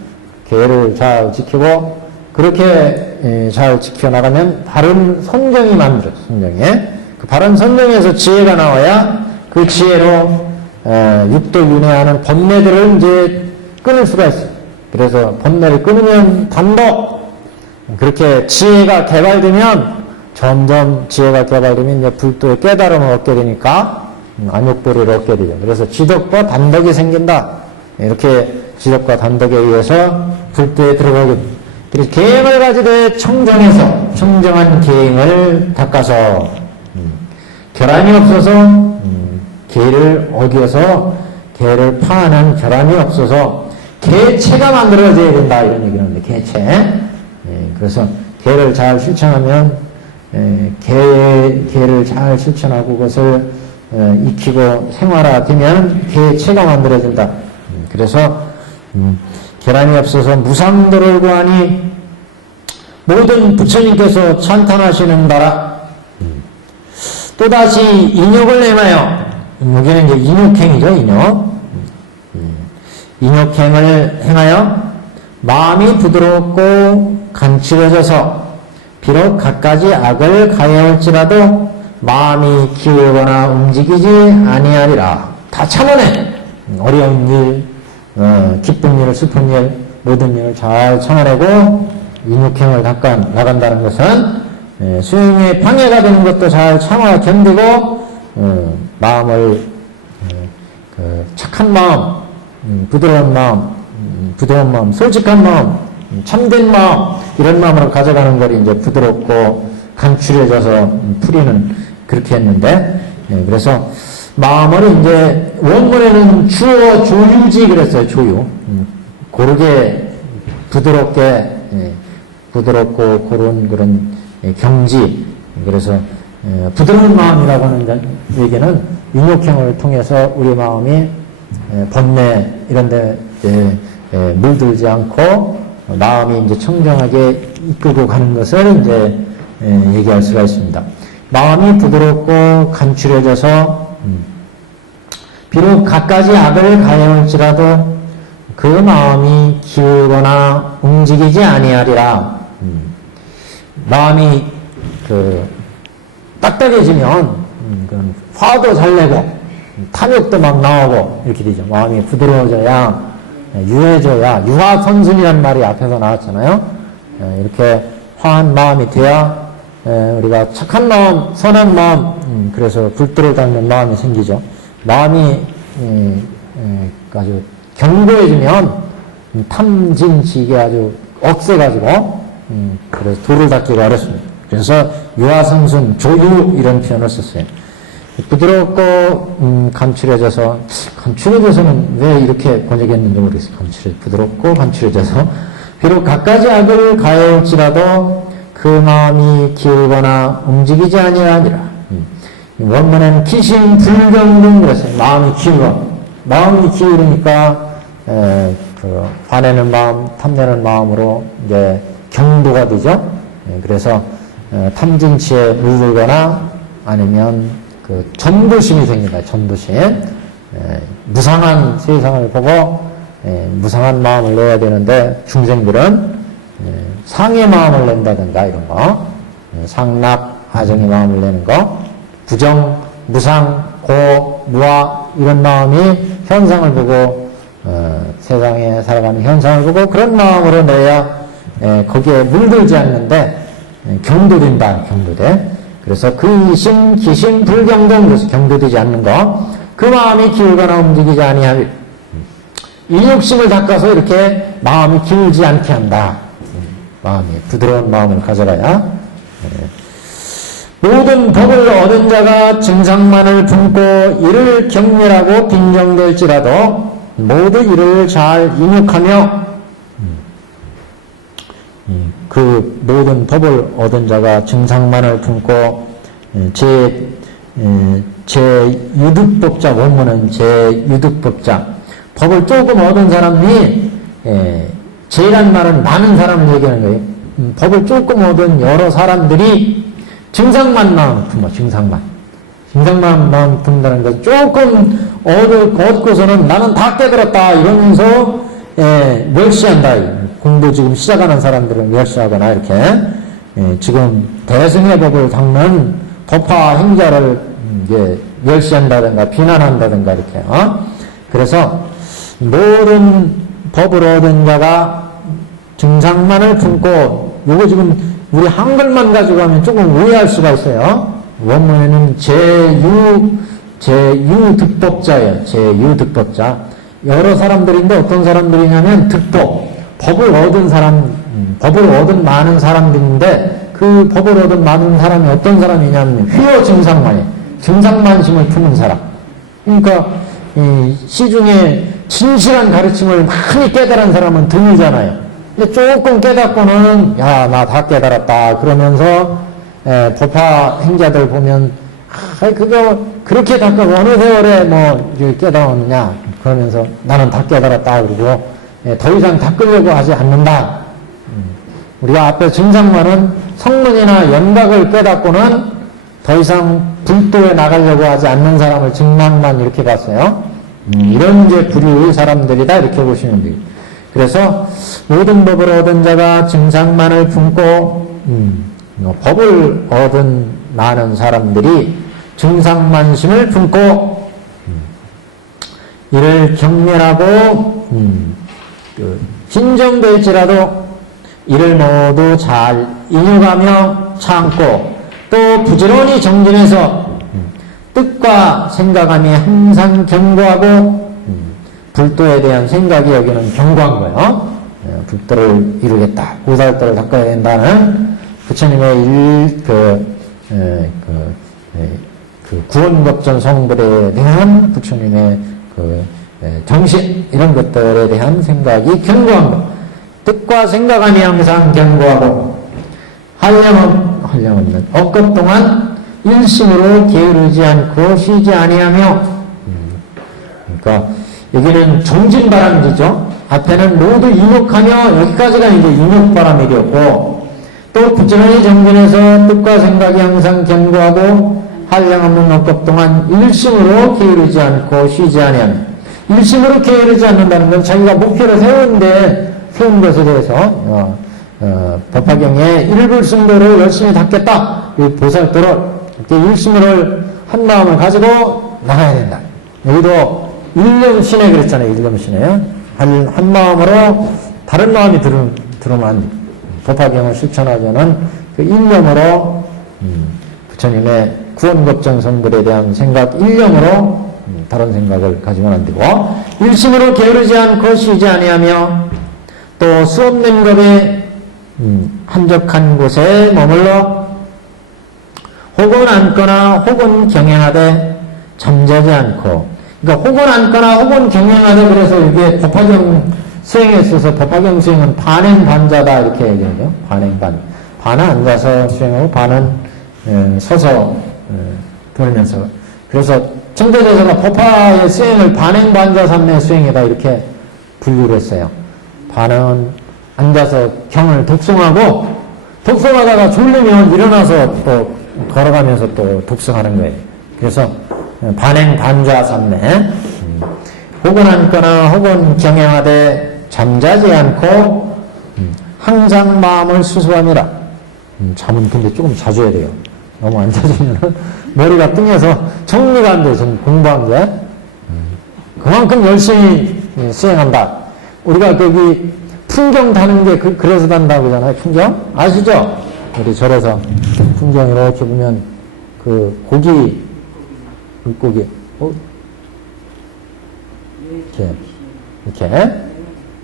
계를 잘 지키고 그렇게 잘 지켜나가면 바른 선정이 만들어져. 선정에 그 바른 선정에서 지혜가 나와야 그 지혜로 육도 윤회하는 번뇌들을 이제 끊을 수가 있어요. 그래서 번뇌를 끊으면 단독 그렇게 지혜가 개발되면 점점 지혜가 개발되면 이제 불도의 깨달음을 얻게 되니까 안욕도리를 얻게 되죠. 그래서 지덕과 단덕이 생긴다. 이렇게 지덕과 단덕에 의해서 불도에 들어가게 됩니다. 그래서 계행을 가지되 청정해서 청정한 계행을 닦아서 결함이 없어서 계를 어겨서 계를 파하는 결함이 없어서 계체가 만들어져야 된다 이런 얘기를 하는데 계체. 그래서 계를 잘 실천하면 계를 잘 실천하고 그것을 익히고 생활화되면 계체가 만들어진다. 그래서 결함이 없어서 무상도를 구하니 모든 부처님께서 찬탄하시는 바라 또다시 인욕을 행하여 여기는 이제 인욕행이죠. 인욕행을 행하여 마음이 부드럽고 간추려져서 비록 갖가지 악을 가해올지라도 마음이 기울거나 움직이지 아니하리라. 다 참아내. 어려운 일, 기쁜 일, 슬픈 일, 모든 일을 잘 참아내고 인욕행을 닦아 나간다는 것은 수행에 방해가 되는 것도 잘 참아 견디고 마음을 착한 마음, 부드러운 마음, 솔직한 마음, 참된 마음 이런 마음으로 가져가는 걸 이제 부드럽고 간추려져서 풀이는 그렇게 했는데 그래서 마음을 이제 원문에는 주어 조유지 그랬어요. 조유. 고르게 부드럽게 부드럽고 고른 그런 경지. 그래서 부드러운 마음이라고 하는 얘기는 인욕행을 통해서 우리 마음이 번뇌 이런 데 물들지 않고 마음이 이제 청정하게 이끌고 가는 것을 이제 얘기할 수가 있습니다. 마음이 부드럽고 간추려져서 비록 갖가지 악을 가해올지라도 그 마음이 기울거나 움직이지 아니하리라. 마음이 딱딱해지면 화도 잘 내고 탐욕도 막 나오고 이렇게 되죠. 마음이 부드러워져야 유해져야 유화선순이라는 말이 앞에서 나왔잖아요. 이렇게 화한 마음이 돼야 우리가 착한 마음, 선한 마음, 그래서 불도를 닦는 마음이 생기죠. 마음이 아주 견고해지면 탐진지게 아주 억세가지고 그래서 도를 닦기가 어렵습니다. 그래서 유화성순, 조유 이런 표현을 썼어요. 부드럽고 간추려져서는 왜 이렇게 번역했는지 모르겠어요. 부드럽고 간추려져서 비록 갖가지 악을 가해올지라도 그 마음이 기울거나 움직이지 아니하니라. 원문에는 기심 불경등 그랬어요. 마음이 기울으니까 화내는 마음, 탐내는 마음으로 이제 경도가 되죠. 그래서 탐진치에 물들거나 아니면 전도심이 생긴다. 전도심. 무상한 세상을 보고 무상한 마음을 내야 되는데 중생들은 상의 마음을 낸다든가 이런 거, 상납, 하정의 마음을 내는 거, 부정, 무상, 고, 무아 이런 마음이 현상을 보고 세상에 살아가는 현상을 보고 그런 마음으로 내야 거기에 물들지 않는데 경도된다. 경도돼. 그래서 기심 불경동 그래서 경도되지 않는 거, 그 마음이 기울거나 움직이지 아니할 이 욕심을 닦아서 이렇게 마음이 기울지 않게 한다. 마음이 부드러운 마음을 가져라야. 모든 법을 얻은 자가 증상만을 품고 이를 경멸하고 빈정될지라도 모두 이를 잘 인욕하며 그 모든 법을 얻은 자가 증상만을 품고 제유득법자 원문은 제유득법자 법을 조금 얻은 사람이 제란 말은 많은 사람을 얘기하는 거예요. 법을 조금 얻은 여러 사람들이 증상만 마음 품어. 증상만 마음 품는다는 것은 조금 얻고서는 나는 다 깨달았다 이러면서 멸시한다. 공부 지금 시작하는 사람들을 멸시하거나 이렇게 지금 대승의 법을 닦는 법화 행자를 이제 멸시한다든가 비난한다든가 이렇게. 그래서 모든 법을 얻은 자가 증상만을 품고, 요거 지금 우리 한글만 가지고 하면 조금 오해할 수가 있어요. 원문에는 제유득법자예요. 제유득법자. 여러 사람들인데 어떤 사람들이냐면 득법, 법을 얻은 사람, 법을 얻은 많은 사람들인데 그 법을 얻은 많은 사람이 어떤 사람이냐면 휘어 증상만이, 증상만심을 품은 사람. 그러니까 이 시중에 진실한 가르침을 많이 깨달은 사람은 드물잖아요. 근데 조금 깨닫고는 야, 나 다 깨달았다 그러면서 법화 행자들 보면 그거 그렇게 닦고 어느 세월에 뭐 깨달았느냐 그러면서 나는 다 깨달았다 그러고 더 이상 닦으려고 하지 않는다. 우리가 앞에 증상만은 성문이나 연각을 깨닫고는 더 이상 불도에 나가려고 하지 않는 사람을 증상만 이렇게 봤어요. 이런 이제 부류의 사람들이다 이렇게 보시면 돼요. 그래서 모든 법을 얻은 자가 증상만을 품고 법을 얻은 많은 사람들이 증상만심을 품고 이를 경멸하고 흰정될지라도 이를 모두 잘 인용하며 참고 또 부지런히 정진해서 뜻과 생각함이 항상 견고하고 불도에 대한 생각이 여기는 견고한 거예요. 불도를 이루겠다. 고살도를 닦아야 된다는 부처님의 구원법전 성불에 대한 부처님의 정신 이런 것들에 대한 생각이 견고한 것. 뜻과 생각함이 항상 견고하고 한량없는 억겁 동안 일심으로 게으르지 않고 쉬지 아니하며 그러니까 여기는 정진바람이죠. 앞에는 모두 인욕하며 여기까지가 이제 인욕바람이었고 또 부지런히 정진해서 뜻과 생각이 항상 견고하고 한량없는 억겁 동안 일심으로 게으르지 않고 쉬지 아니하며 일심으로 게으르지 않는다는 건 자기가 목표를 세운 것에 대해서 법화경에 일불승도를 열심히 닦겠다. 이 보살도를 이렇게 일심을 한 마음을 가지고 나가야 된다. 여기도 일념신에 그랬잖아요. 일념신에 한 마음으로 다른 마음이 들으면 법화경을 실천하자는 그 일념으로 부처님의 구원법전 성불에 대한 생각 일념으로 다른 생각을 가지고는 안 되고 일심으로 게으르지 않고 쉬지 아니하며 또 수없는 법에 한적한 곳에 머물러 혹은 앉거나 혹은 경행하되 잠자지 않고 그러니까 혹은 앉거나 혹은 경행하되 그래서 이게 법화경 수행에 있어서 법화경 수행은 반행반자다 이렇게 얘기하죠. 반행반. 반은 앉아서 수행하고 반은 서서 돌면서 그래서 청대대사가 법화의 수행을 반행반자 삼매 수행이다 이렇게 분류를 했어요. 반은 앉아서 경을 독송하고 독송하다가 졸리면 일어나서 또 걸어가면서 또 독송하는 거예요. 그래서 반행 반좌 삼매 혹은 앉거나 혹은 경행하되 잠자지 않고 항상 마음을 수수함이라. 잠은 근데 조금 자주 해야 돼요. 너무 앉아지면 머리가 뚱해서 정리가 안 돼요. 공부한 게. 그만큼 열심히 수행한다. 우리가 거기 풍경 다는 게 그래서 단다고 하잖아요. 풍경? 아시죠? 우리 절에서 풍경 이렇게 보면 그 고기, 물고기, 이렇게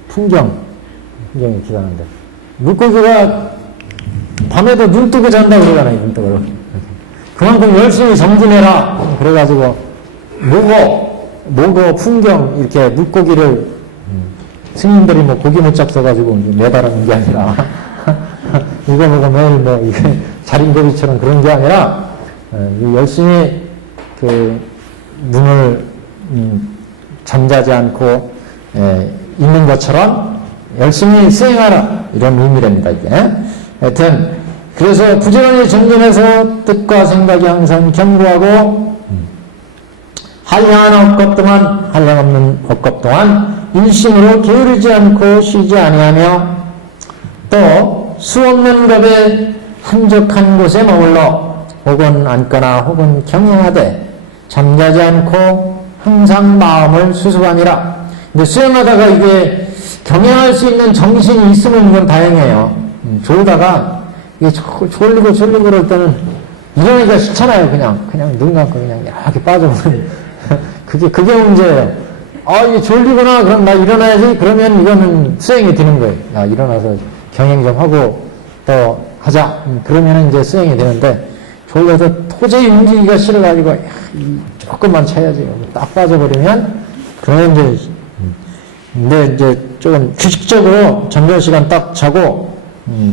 풍경이 이렇게 가는데 물고기가 밤에도 눈 뜨고 잔다고 그러잖아요. 눈 뜨고. 그만큼 열심히 정진해라. 그래가지고 모고 풍경 이렇게 물고기를 스님들이 뭐 고기 못잡 써가지고 매달하는 게 아니라 이거 보고 매일 뭐 이게 자린고비처럼 그런 게 아니라 열심히 그 눈을 잠자지 않고 있는 것처럼 열심히 수행하라 이런 의미랍니다. 이게 하여튼 그래서 부지런히 정진해서 뜻과 생각이 항상 견고하고 한량한 억겁 동안 한량없는 억겁 동안 일심으로 게으르지 않고 쉬지 아니하며 또 수없는 법에 한적한 곳에 머물러 혹은 앉거나 혹은 경영하되 잠자지 않고 항상 마음을 수습하니라. 근데 수행하다가 이게 경영할 수 있는 정신이 있으면 이건 다행이에요. 졸다가 이게 졸리고 그럴 때는 일어나기가 싫잖아요. 그냥 눈 감고 그냥 이렇게 빠져버리는 그게 문제예요. 이게 졸리구나. 그럼 나 일어나야지. 그러면 이거는 수행이 되는 거예요. 야, 일어나서 경영 좀 하고 또 하자. 그러면 이제 수행이 되는데 졸려서 도저히 움직이기가 싫어가지고 조금만 차야지. 딱 빠져버리면 그러면 이제 근데 이제 조금 규칙적으로 정결 시간 딱 자고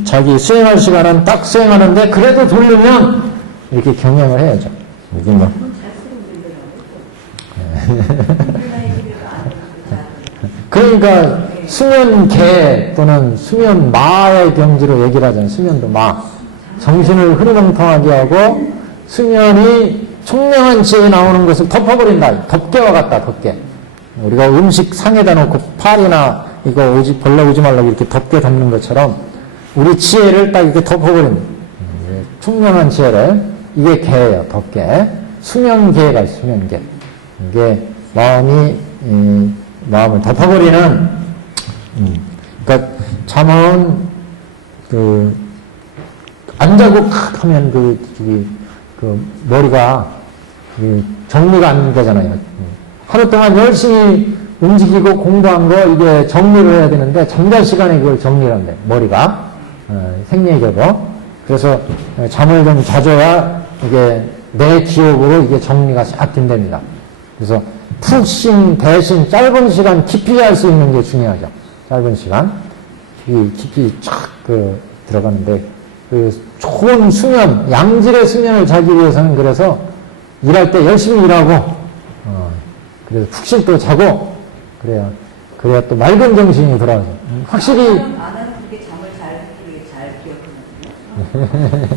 자기 수행할 시간은 딱 수행하는데 그래도 졸리면 이렇게 경영을 해야죠. 이게 뭐 그러니까 수면계 또는 수면마의 경지로 얘기를 하잖아요. 수면도 마. 정신을 흐리멍텅하게 하고 수면이 총명한 지에 나오는 것을 덮어버린다. 덮개와 같다. 덮개. 우리가 음식 상에다 놓고 팔이나 이거 벌레 오지 말라고 이렇게 덮개 덮는 것처럼 우리 지혜를 딱 이렇게 덮어버린다. 총명한 지혜를. 이게 개예요. 덮개. 수면계가 있어요. 수면계. 이게 마음을 덮어버리는, 그러니까 잠은 안 자고 칵 하면 머리가 정리가 안 되잖아요. 하루 동안 열심히 움직이고 공부한 거 이게 정리를 해야 되는데 잠잘 시간에 그걸 정리를 한대. 머리가 생리적으로. 그래서 잠을 좀 자줘야 이게 내 기억으로 이게 정리가 싹 된답니다. 그래서 푹 쉰 대신 짧은 시간 깊이 잘 수 있는 게 중요하죠. 짧은 시간 깊이 쫙 들어가는데 좋은 수면, 양질의 수면을 자기 위해서는 그래서 일할 때 열심히 일하고 그래서 푹 쉴 때 자고 그래야 또 맑은 정신이 돌아오죠. 확실히 안 하는 그게 잠을 잘 기억하거든요.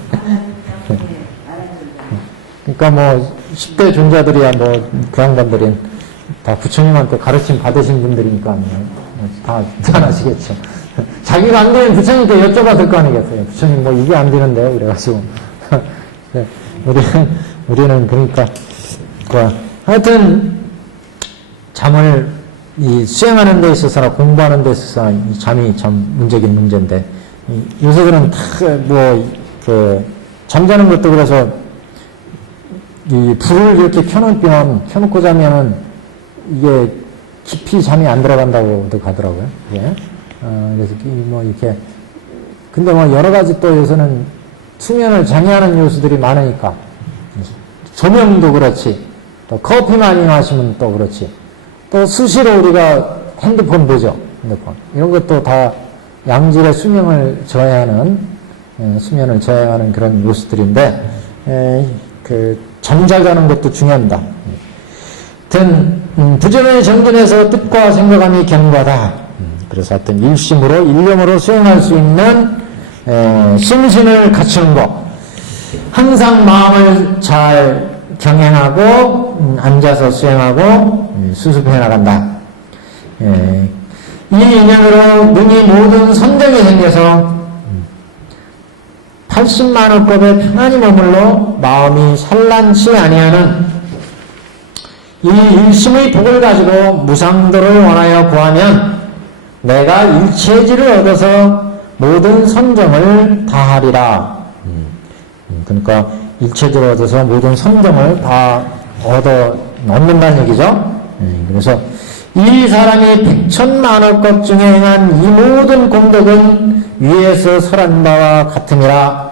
그러니까 뭐 10대 존자들이야 뭐 그 양반들은 다 부처님한테 가르침 받으신 분들이니까 다 아시겠죠. 자기가 안 되면 부처님께 여쭤봤을 거 아니겠어요. 부처님 뭐 이게 안 되는데요. 그래가지고 우리는 그러니까 하여튼 잠을 수행하는 데 있어서나 공부하는 데 있어서 이 잠이 참 문제긴 문제인데 요새들은 다 잠자는 것도 그래서 이 불을 이렇게 켜놓고 자면은 이게 깊이 잠이 안 들어간다고도 가더라고요. 예. 그래서 뭐 이렇게 근데 뭐 여러 가지 또 요새는 수면을 장애하는 요소들이 많으니까 조명도 그렇지 또 커피 많이 마시면 또 그렇지 또 수시로 우리가 핸드폰 보죠. 핸드폰 이런 것도 다 양질의 수면을 저해하는 그런 요소들인데 잠잘 자는 것도 중요합니다. 하여튼 부전의 정진에서 뜻과 생각함이 견고하다. 그래서 하여튼 일심으로 일념으로 수행할 수 있는 심신을 갖추는 것. 항상 마음을 잘 경행하고 앉아서 수행하고 수습해 나간다. 이 인연으로 능히 모든 선정이 생겨서 80만원 법에 편안히 머물러 마음이 산란치 아니하는 이 일심의 복을 가지고 무상도를 원하여 구하면 내가 일체지를 얻어서 모든 선정을 다하리라. 그러니까 일체지를 얻어서 모든 선정을 다 얻는다는 얘기죠. 그래서 이 사람이 백천만억 것 중에 행한 이 모든 공덕은 위에서 설한 바와 같음이라.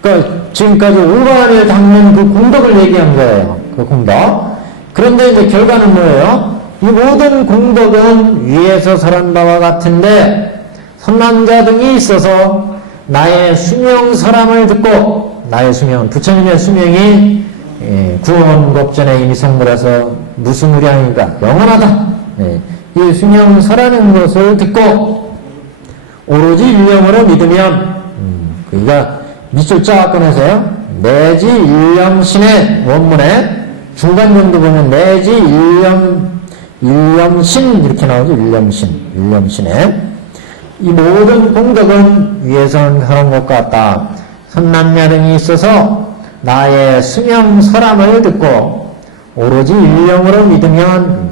그러니까 지금까지 5관을 닦는 그 공덕을 얘기한 거예요. 그 공덕. 그런데 이제 결과는 뭐예요? 이 모든 공덕은 위에서 설한 바와 같은데 선남자 등이 있어서 나의 수명설함을 듣고 나의 수명은 부처님의 수명이 구원법전에 이미 성불해서 무수무량이다. 영원하다. 이 수명설하는 것을 듣고 오로지 일념으로 믿으면 그러니까 밑줄 쫙 꺼내세요. 내지 일념신의 원문에 중간 정도 보면 내지 일념신 이렇게 나오죠. 일념신에 이 모든 공덕은 위에선 하는 것 같다. 선남야 등이 있어서 나의 수명설함을 듣고 오로지 일념으로 믿으면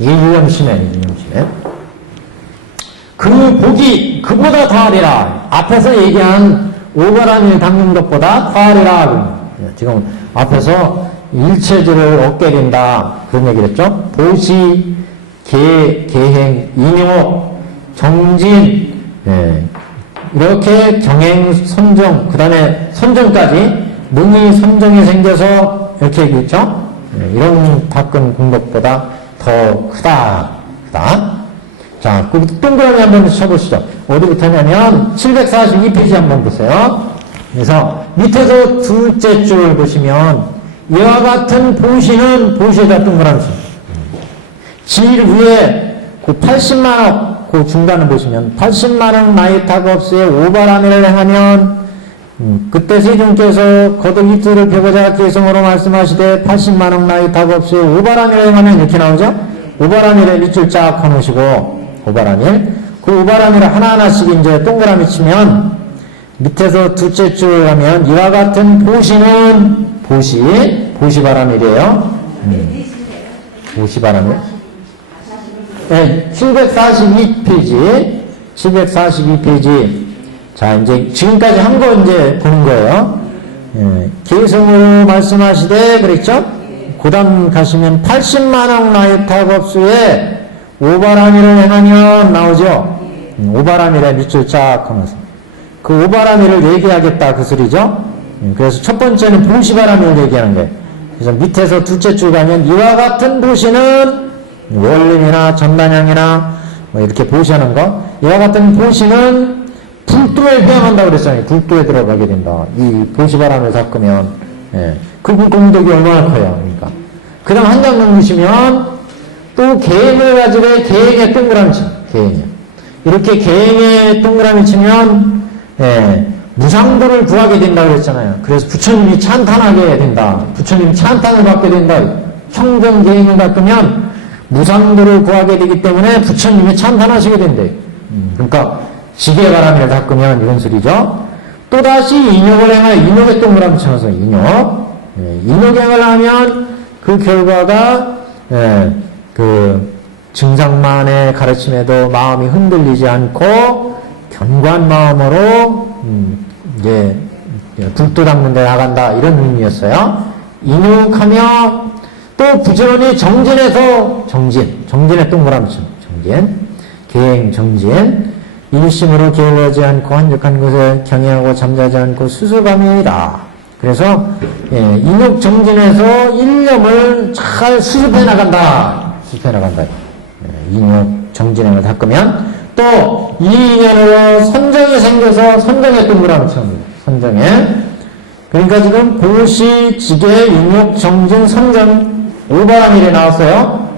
이 일념심에 그 복이 그보다 더하리라. 앞에서 얘기한 오바람일 닦는 것보다 더하리라. 지금 앞에서 일체주를 얻게 된다. 그런 얘기를 했죠. 보시, 계행, 인용, 정진, 이렇게 경행, 선정, 그 다음에 선정까지 능이 선정이 생겨서 이렇게 얘기했죠. 이런 닦은 공덕보다 더 크다. 자, 그 동그라미 한번 쳐보시죠. 어디부터냐면 742페이지 한번 보세요. 그래서 밑에서 둘째 줄 보시면 이와 같은 보시에다 동그라미 쳐. 질 위에 그 80만원 그 중간을 보시면 80만원 나이타급수에 오바라미를 행하면 그때 세존께서 거듭 이틀을 펴고자 개성으로 말씀하시되 80만원 나이타급수에 오바라미를 행하면 이렇게 나오죠. 오바라미를 밑줄 쫙 해놓으시고 오바라밀. 그 오바라밀을 하나하나씩 이제 동그라미 치면 밑에서 둘째 줄 하면 이와 같은 보시바라밀이에요. 보시바라밀. 네, 742페이지. 자, 이제 지금까지 한 거 이제 보는 거예요. 계승으로 말씀하시되 그랬죠? 그 다음 가시면 80만원 나이타급수에 오바라미를 행하면 나오죠. 오바라미를 밑줄 쫙 하면서 그 오바라미를 얘기하겠다 그 소리죠. 그래서 첫 번째는 보시바라미를 얘기하는 거예요. 그래서 밑에서 둘째 줄 가면 이와 같은 보시는 원림이나 전단향이나 뭐 이렇게 보시하는 거, 이와 같은 보시는 불도에 회항한다고 그랬잖아요. 불도에 들어가게 된다. 이 보시바람을 닦으면 그 공덕이 얼마나 커요. 그러니까 그 다음 한 장 넘기시면 또 계행을 가지고 계행에 동그라미 치 계행이요. 이렇게 계행에 동그라미 치면 무상도를 구하게 된다고 그랬잖아요. 그래서 부처님이 찬탄하게 된다. 부처님 찬탄을 받게 된다. 청정계행을 닦으면 무상도를 구하게 되기 때문에 부처님이 찬탄하시게 된대. 그러니까 지게바람을 닦으면 이런 소리죠. 또다시 인욕을 행하여 인욕에 동그라미 쳐서 인욕행을 하면 그 결과가 그 증상만의 가르침에도 마음이 흔들리지 않고 견고한 마음으로 이제 불도 닦는 데 나간다 이런 의미였어요. 인욕하며 또 부지런히 정진에 동그라미 쳐 계행 정진 일심으로 게을러지 않고 한적한 것에 경외하고 잠자지 않고 수습함이라. 그래서 인욕 정진에서 일념을 잘 수습해 나간다. 인욕 정진행을 닦으면 또 이 인연으로 선정이 생겨서 선정에 동그라미 칩니다. 선정에. 그러니까 지금 보시, 지계, 인욕, 정진, 선정 오바라밀이 나왔어요.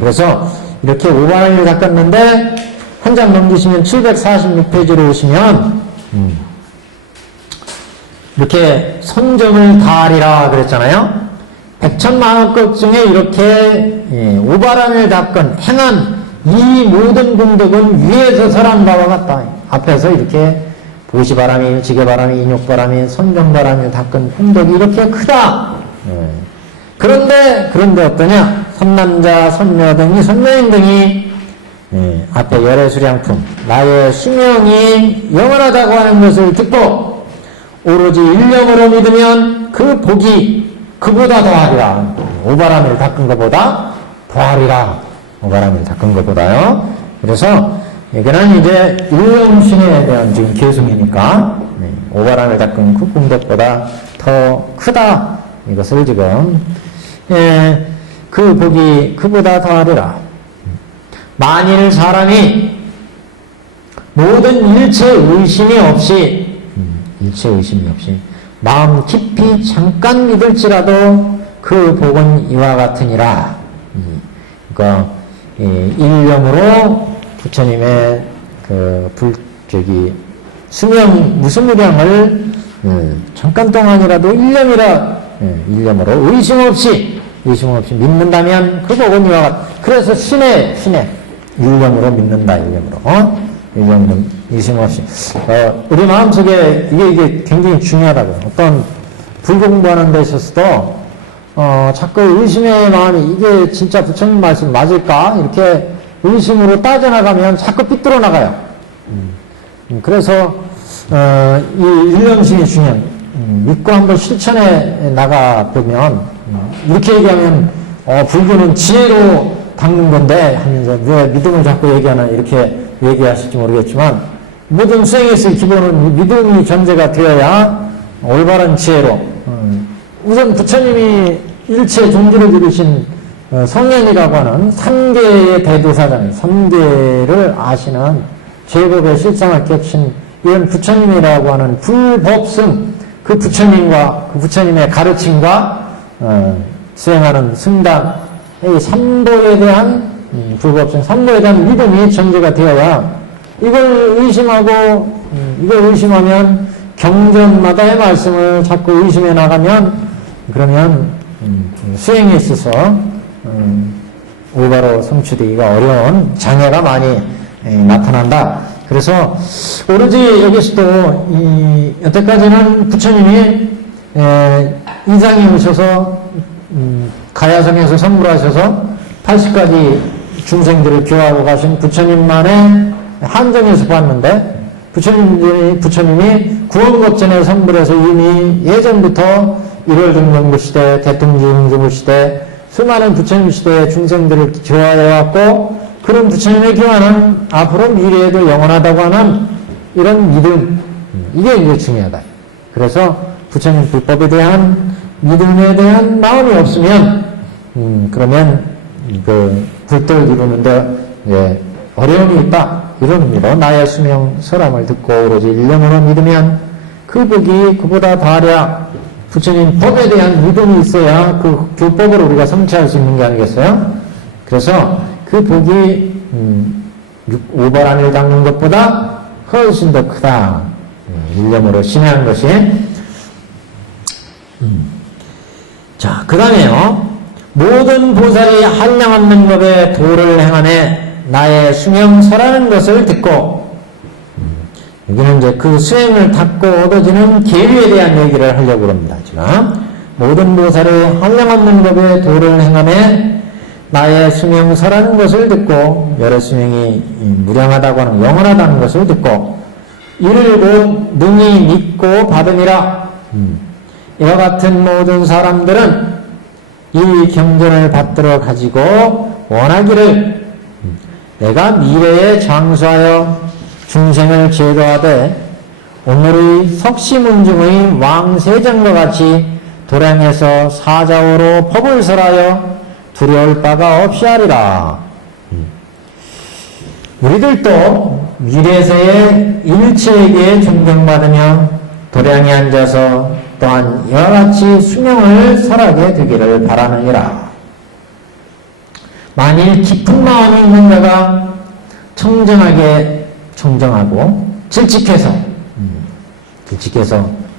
그래서 이렇게 오바라밀을 닦았는데 한 장 넘기시면 746페이지로 오시면 이렇게 선정을 다하리라 그랬잖아요. 백천만원급 중에 이렇게 오바람을 닦은 행한 이 모든 공덕은 위에서 설한 바와 같다. 앞에서 이렇게 보시바람이, 지게바람이, 인욕바람이, 선정바람이 닦은 공덕이 이렇게 크다. 그런데 어떠냐? 선남자, 선녀 등이 앞에 열애수량품 나의 수명이 영원하다고 하는 것을 듣고 오로지 일념으로 믿으면 그 복이 그보다 더하리라. 오바람을 닦은 것보다 더하리라. 오바람을 닦은 것보다요. 그래서 이거는 이제 일념신에 대한 지금 계승이니까 오바람을 닦은 그 공덕보다 더 크다. 이것을 지금 그 복이 그보다 더하리라. 만일 사람이 모든 일체 의심이 없이 마음 깊이 잠깐 믿을지라도 그 복은 이와 같으니라. 그러니까 일념으로 부처님의 그 무수무량을 잠깐 동안이라도 일념으로 의심 없이 믿는다면 그 복은 이와 같. 그래서 신의 일념으로 믿는다. 일념으로 의심 없이. 우리 마음속에 이게 굉장히 중요하다고요. 어떤 불공부하는 데 있어서도 자꾸 의심의 마음이 이게 진짜 부처님 말씀 맞을까? 이렇게 의심으로 따져나가면 자꾸 삐뚤어 나가요. 그래서, 이 일념심이 중요한, 믿고 한번 실천해 나가보면, 이렇게 얘기하면, 불교는 지혜로 닦는 건데, 하면서 왜 믿음을 자꾸 얘기하나, 이렇게 얘기하실지 모르겠지만, 모든 수행에서의 기본은 믿음이 전제가 되어야 올바른 지혜로, 우선 부처님이 일체 종지를 들으신 성현이라고 하는 3계의 대도사잖아요. 3계를 아시는 제법의 실상을 깨친 이런 부처님이라고 하는 불법승, 그 부처님과 그 부처님의 가르침과 수행하는 승단, 이 삼보에 대한 불법승, 삼보에 대한 믿음이 전제가 되어야 이걸 의심하면 경전마다의 말씀을 자꾸 의심해 나가면 그러면 수행에 있어서 올바로 성취되기가 어려운 장애가 많이 나타난다. 그래서 오로지 여기서도 여태까지는 부처님이 이장에 오셔서 가야성에서 선물하셔서 80가지 중생들을 교화하고 가신 부처님만의 한정에서 봤는데 부처님이 구원법전에 선물해서 이미 예전부터 1월 중정부 시대, 대통중정부 시대, 수많은 부처님 시대의 중생들을 교화해왔고 그런 부처님의 교화는 앞으로 미래에도 영원하다고 하는 이런 믿음, 이게 이제 중요하다. 그래서 부처님 불법에 대한 믿음에 대한 마음이 없으면 그러면 그 불도를 이루는데 어려움이 있다. 이런 의미로 나의 수명 설함을 듣고 오로지 일념으로 믿으면 그 복이 그보다 다하랴. 부처님 법에 대한 믿음이 있어야 그 교법을 우리가 성취할 수 있는 게 아니겠어요? 그래서 그 복이 오바란을 닦는 것보다 훨씬 더 크다. 일념으로 신뢰한 것이. 자, 그 다음에요. 모든 보살이 한량 없는 법에 도를 행하네 나의 수명서라는 것을 듣고, 여기는 이제 그 수행을 닦고 얻어지는 계류에 대한 얘기를 하려고 합니다. 지금 모든 보살이 한량 없는 법에 도를 행하네 나의 수명서라는 것을 듣고, 여러 수명이 무량하다고 하는 영원하다는 것을 듣고 이를 곧 능히 믿고 받으니라. 이와 같은 모든 사람들은 이 경전을 받들어 가지고 원하기를 내가 미래에 장수하여 중생을 제도하되 오늘의 석시문중의 왕세전과 같이 도량에서 사자오로 법을 설하여 두려울 바가 없이 하리라. 우리들도 미래세의 일체에게 존경받으며 도량에 앉아서 또한 이와 같이 수명을 설하게 되기를 바라느니라. 만일 깊은 마음이 있는 자가 청정하고 질직해서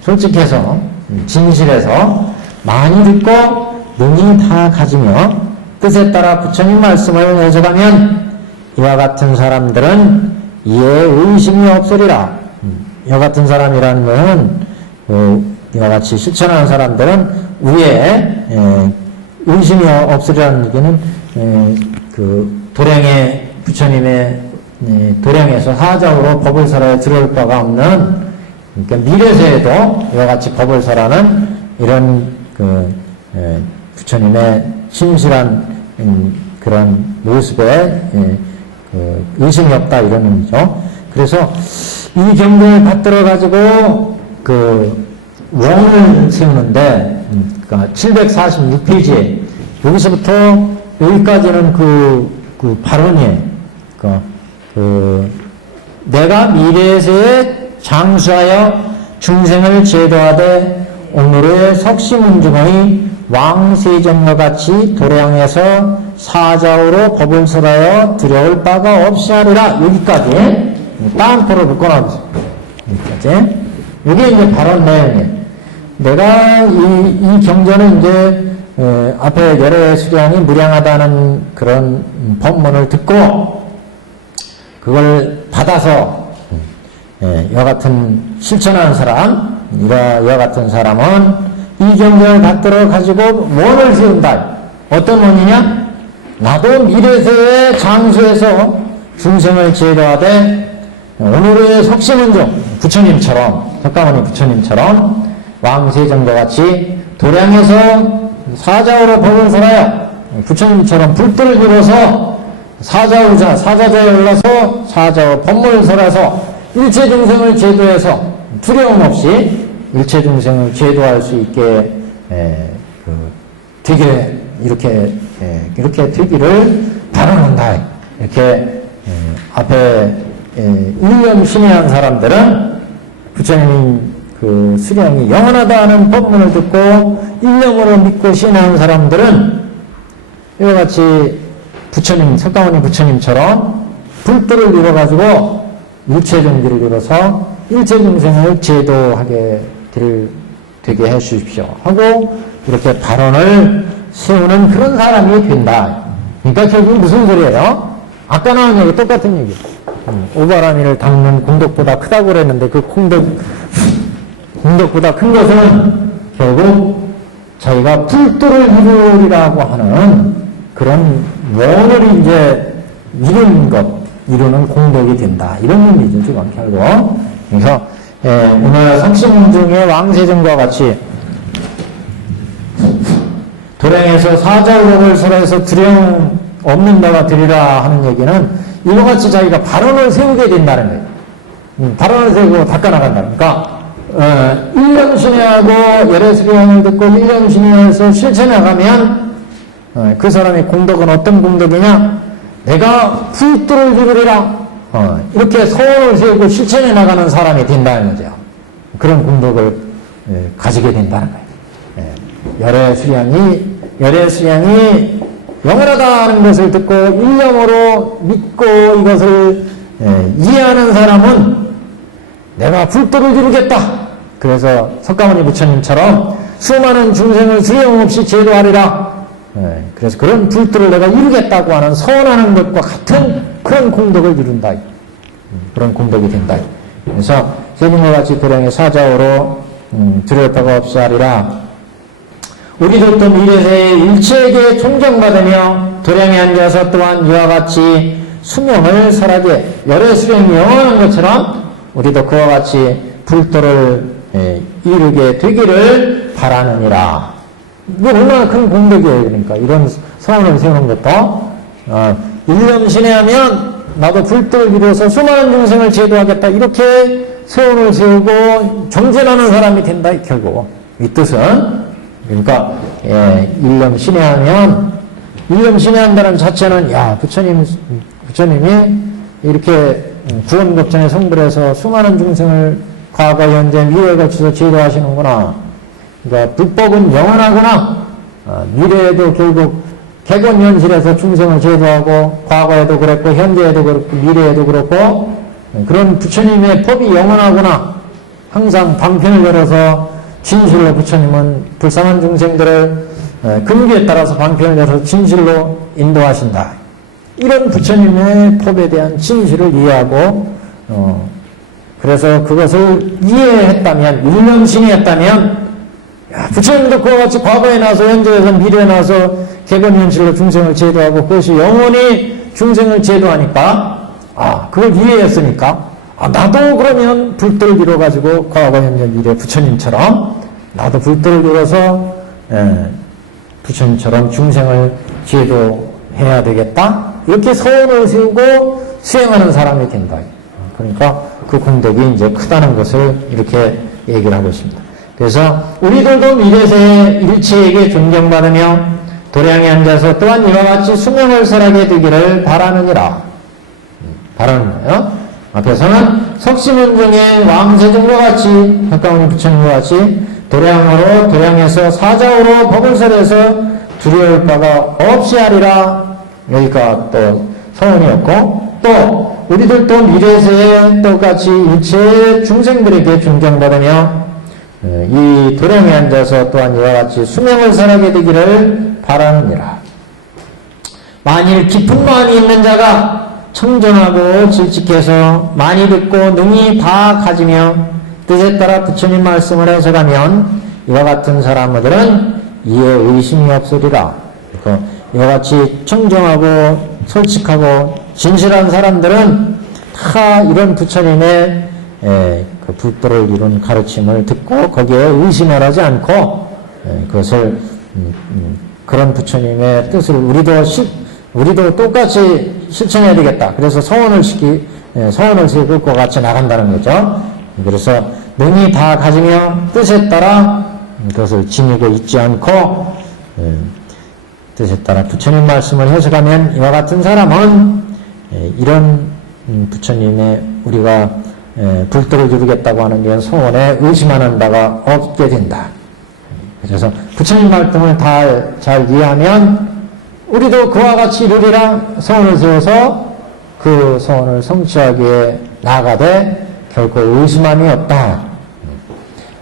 솔직해서 진실해서 많이 듣고 능히 다 가지며 뜻에 따라 부처님 말씀을 해석하면 이와 같은 사람들은 이에 의심이 없으리라. 이와 같은 사람이라는 것은 이와 같이 실천하는 사람들은 위에 의심이 없으리라는 얘기는 그 도량의 부처님의 도량에서 사자으로 법을 설하여 들어올 바가 없는, 그러니까 미래세에도 이와 같이 법을 설하는 이런 그 부처님의 신실한 그런 모습에 그 의심이 없다 이런 의미죠. 그래서 이 경전을 받들어 가지고 그 원을 세우는데, 그러니까 746페이지에 여기서부터 여기까지는 그 발언이에요. 내가 미래세에 장수하여 중생을 제도하되 오늘의 석시문중의 왕세전과 같이 도량에서 사자오로 법을 설하여 두려울 바가 없이 하리라. 여기까지 따옴표로 묶어놔보세요. 여기까지. 이게 이제 발언 내용이에요. 내가 이 경전은 이제 앞에 여러 수량이 무량하다는 그런 법문을 듣고 그걸 받아서 이와 같은 실천하는 사람, 이와 같은 사람은 이 경쟁을 받들어 가지고 원을 세운다. 어떤 원이냐? 나도 미래세의 장수에서 중생을 제도하되 오늘의 석심은종 부처님처럼, 석가모니 부처님처럼 왕세정과 같이 도량에서 사자우로 법을 설하여 부처님처럼 불도를 이뤄서 사자자에 올라서 사자우 법문을 설해서 일체 중생을 제도해서 두려움 없이 일체 중생을 제도할 수 있게 되게 이렇게 되기를 바라는다. 이렇게 앞에 일념 신의한 사람들은 부처님 그 수령이 영원하다 하는 법문을 듣고 일념으로 믿고 신의한 사람들은 이와 같이 부처님, 석가모니 부처님처럼 불도를 이뤄가지고 일체정지를 이뤄서 일체중생을 제도하게 되게 해주십시오 하고 이렇게 발언을 세우는 그런 사람이 된다. 그러니까 결국 무슨 소리예요? 아까 나온 얘기 똑같은 얘기. 오바라미를 닦는 공덕보다 크다고 그랬는데 그 공덕보다 큰 것은 결국 자기가 불도를 이루리라고 하는 그런 원을 이제 이루는 공덕이 된다. 이런 의미죠, 지금 결국. 그래서 오늘 석심중의 왕세정과 같이 도량에서 사자우법을 설해서 두려움 없는 자가 되리라 하는 얘기는 이와 같이 자기가 발언을 세우게 된다는 거예요. 발언을 세우고 닦아나간다. 그러니까 일념신의하고 열애수령을 듣고 일념신의해서 실천해가면 그 사람의 공덕은 어떤 공덕이냐? 내가 불도를 이루리라 이렇게 소원을 세우고 실천해 나가는 사람이 된다는 거죠. 그런 공덕을 가지게 된다는 거예요. 열애수량이 영원하다는 것을 듣고 일념으로 믿고 이것을 이해하는 사람은 내가 불도를 이루겠다. 그래서 석가모니 부처님처럼 수많은 중생을 두려움 없이 제도하리라. 그래서 그런 불도를 내가 이루겠다고 하는 서원하는 것과 같은 그런 공덕을 이룬다. 그런 공덕이 된다. 그래서 세님과 같이 도량의 사자우로 두려울 바가 없이 하리라. 우리들도 미래세의 일체에게 존경받으며 도량에 앉아서 또한 이와 같이 수명을 설하게 열애수령이 영원한 것처럼 우리도 그와 같이 불도를 이루게 되기를 바라느니라. 이게 얼마나 큰 공덕이에요. 그러니까 이런 소원을 세우는 것도 일념신의하면 나도 불도를 이루어서 수많은 중생을 제도하겠다. 이렇게 소원을 세우고 정진하는 사람이 된다. 결국 이 뜻은 그러니까 일념신의하면 일념신의한다는 자체는 부처님이 이렇게 구원급전에 성불해서 수많은 중생을 과거, 현재, 미래에 거쳐서 제도하시는구나. 그러니까 불법은 영원하구나. 미래에도 결국 객원현실에서 중생을 제도하고 과거에도 그랬고 현재에도 그렇고 미래에도 그렇고 그런 부처님의 법이 영원하구나. 항상 방편을 열어서 진실로 부처님은 불쌍한 중생들을 근기에 따라서 방편을 열어서 진실로 인도하신다. 이런 부처님의 법에 대한 진실을 이해하고 그래서 그것을 이해했다면 일념신의했다면 부처님도 그와 같이 과거에 나서 현재에서 미래에 나서 객원현실로 중생을 제도하고 그것이 영원히 중생을 제도하니까 그걸 이해했으니까 나도 그러면 불도를 이뤄가지고 과거 현재 미래 부처님처럼 나도 불도를 이뤄서 부처님처럼 중생을 제도해야 되겠다. 이렇게 소원을 세우고 수행하는 사람이 된다. 그러니까 그 공덕이 이제 크다는 것을 이렇게 얘기를 하고 있습니다. 그래서 우리들도 미래세의 일체에게 존경받으며 도량에 앉아서 또한 이와 같이 수명을 설하게 되기를 바라느니라. 바라는 거예요. 앞에서는 석심은중의 왕세종과 같이 석가모니 부처님과 같이 도량에서 사자우로 법을 설해서 두려울 바가 없이 하리라. 여기가 또 서원이었고 또 우리들도 미래세에 똑같이 일체 중생들에게 존경받으며 이 도량에 앉아서 또한 이와 같이 수명을 설하게 되기를 바라느니라. 만일 깊은 마음이 있는 자가 청정하고 질직해서 많이 듣고 능히 다 가지며 뜻에 따라 부처님 말씀을 해석하면 이와 같은 사람들은 이에 의심이 없으리라. 이와 같이 청정하고 솔직하고 진실한 사람들은 다 이런 부처님의 그 불도를 이룬 가르침을 듣고 거기에 의심을 하지 않고 그것을 그런 부처님의 뜻을 우리도 똑같이 실천해야 되겠다. 그래서 서원을 세울 것 같이 나간다는 거죠. 그래서 능히 다 가지며 뜻에 따라 그것을 지니고 있지 않고 뜻에 따라 부처님 말씀을 해석하면 이와 같은 사람은 이런 부처님의 우리가 불도를 이루겠다고 하는 이런 소원에 의심하는 바가 없게 된다. 그래서 부처님 말씀을 다 잘 이해하면 우리도 그와 같이 이루리라 소원을 세워서 그 소원을 성취하기에 나아가되 결코 의심함이 없다.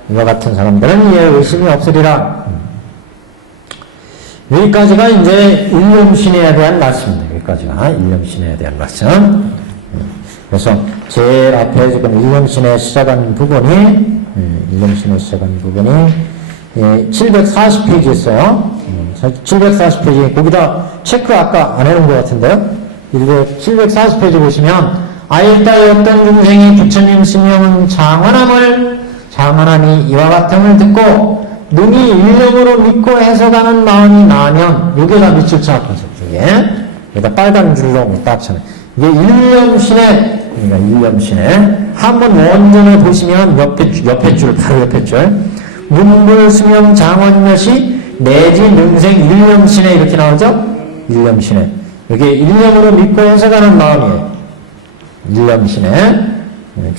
이와 같은 사람들은 이에 의심이 없으리라. 여기까지가 이제 일념신에 대한 말씀입니다. 여기까지가 일념신에 대한 말씀. 그래서 제일 앞에 지금 일념신에 시작한 부분이 740페이지 있어요. 740페이지 거기다 체크 아까 안 해놓은 것 같은데요. 740페이지 보시면 아일다의 어떤 중생이 부처님 승명은 장원함이 이와 같음을 듣고 능히 일념으로 믿고 해석하는 마음이 나면 여기에다 밑줄 쳐놨던 쪽에 여기다 빨간 줄로 딱 쳐놔요. 이게 일념신에 그러니까 일념신에 한번 원전을 보시면 옆에 줄 바로 옆에 줄 문불수명 장원몇이 내지 능생 일념신에 이렇게 나오죠? 일념신에 여기 일념으로 믿고 해석하는 마음이에요. 일념신에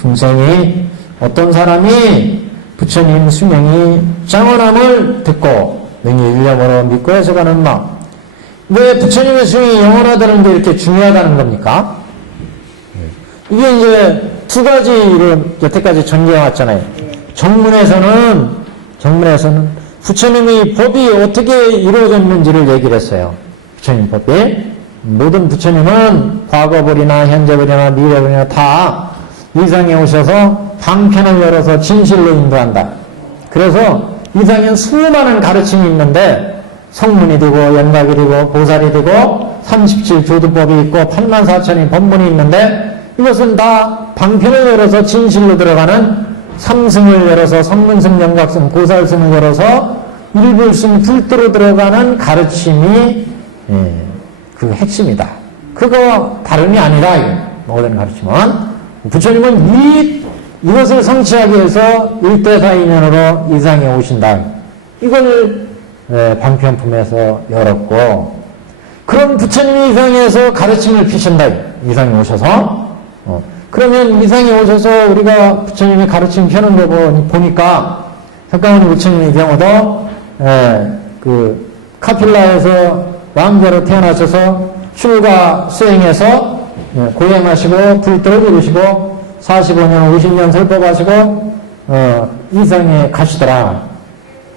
중생이 어떤 사람이 부처님 수명이 장원함을 듣고 능히 일념으로 믿고 해석하는 마음. 왜 부처님의 수명이 영원하다는 게 이렇게 중요하다는 겁니까? 이게 이제 두 가지를 여태까지 전개해왔잖아요. 정문에서는 부처님의 법이 어떻게 이루어졌는지를 얘기를 했어요. 부처님 법이. 모든 부처님은 과거불이나 현재불이나 미래불이나 다 이상에 오셔서 방편을 열어서 진실로 인도한다. 그래서 이상엔 수많은 가르침이 있는데 성문이 되고 연각이 되고 보살이 되고 37조두법이 있고 84,000의 법문이 있는데 이것은 다 방편을 열어서 진실로 들어가는 삼승을 열어서 성문승, 연각승, 보살승을 열어서 일불승, 불도로 들어가는 가르침이 그 핵심이다. 그거 다름이 아니라 모든 가르침은 부처님은 이것을 성취하기 위해서 일대사인연으로 이상에 오신다. 이걸 방편품에서 열었고 그런 부처님이 이상에서 가르침을 피신다. 이상에 오셔서 그러면 이상에 오셔서 우리가 부처님이 가르침 펴는 거 보니까 석가모니 부처님의 경우도 그 카필라에서 왕자로 태어나셔서 출가 수행해서 고행하시고 불도를 이루시고 45년 50년 설법하시고 이상에 가시더라.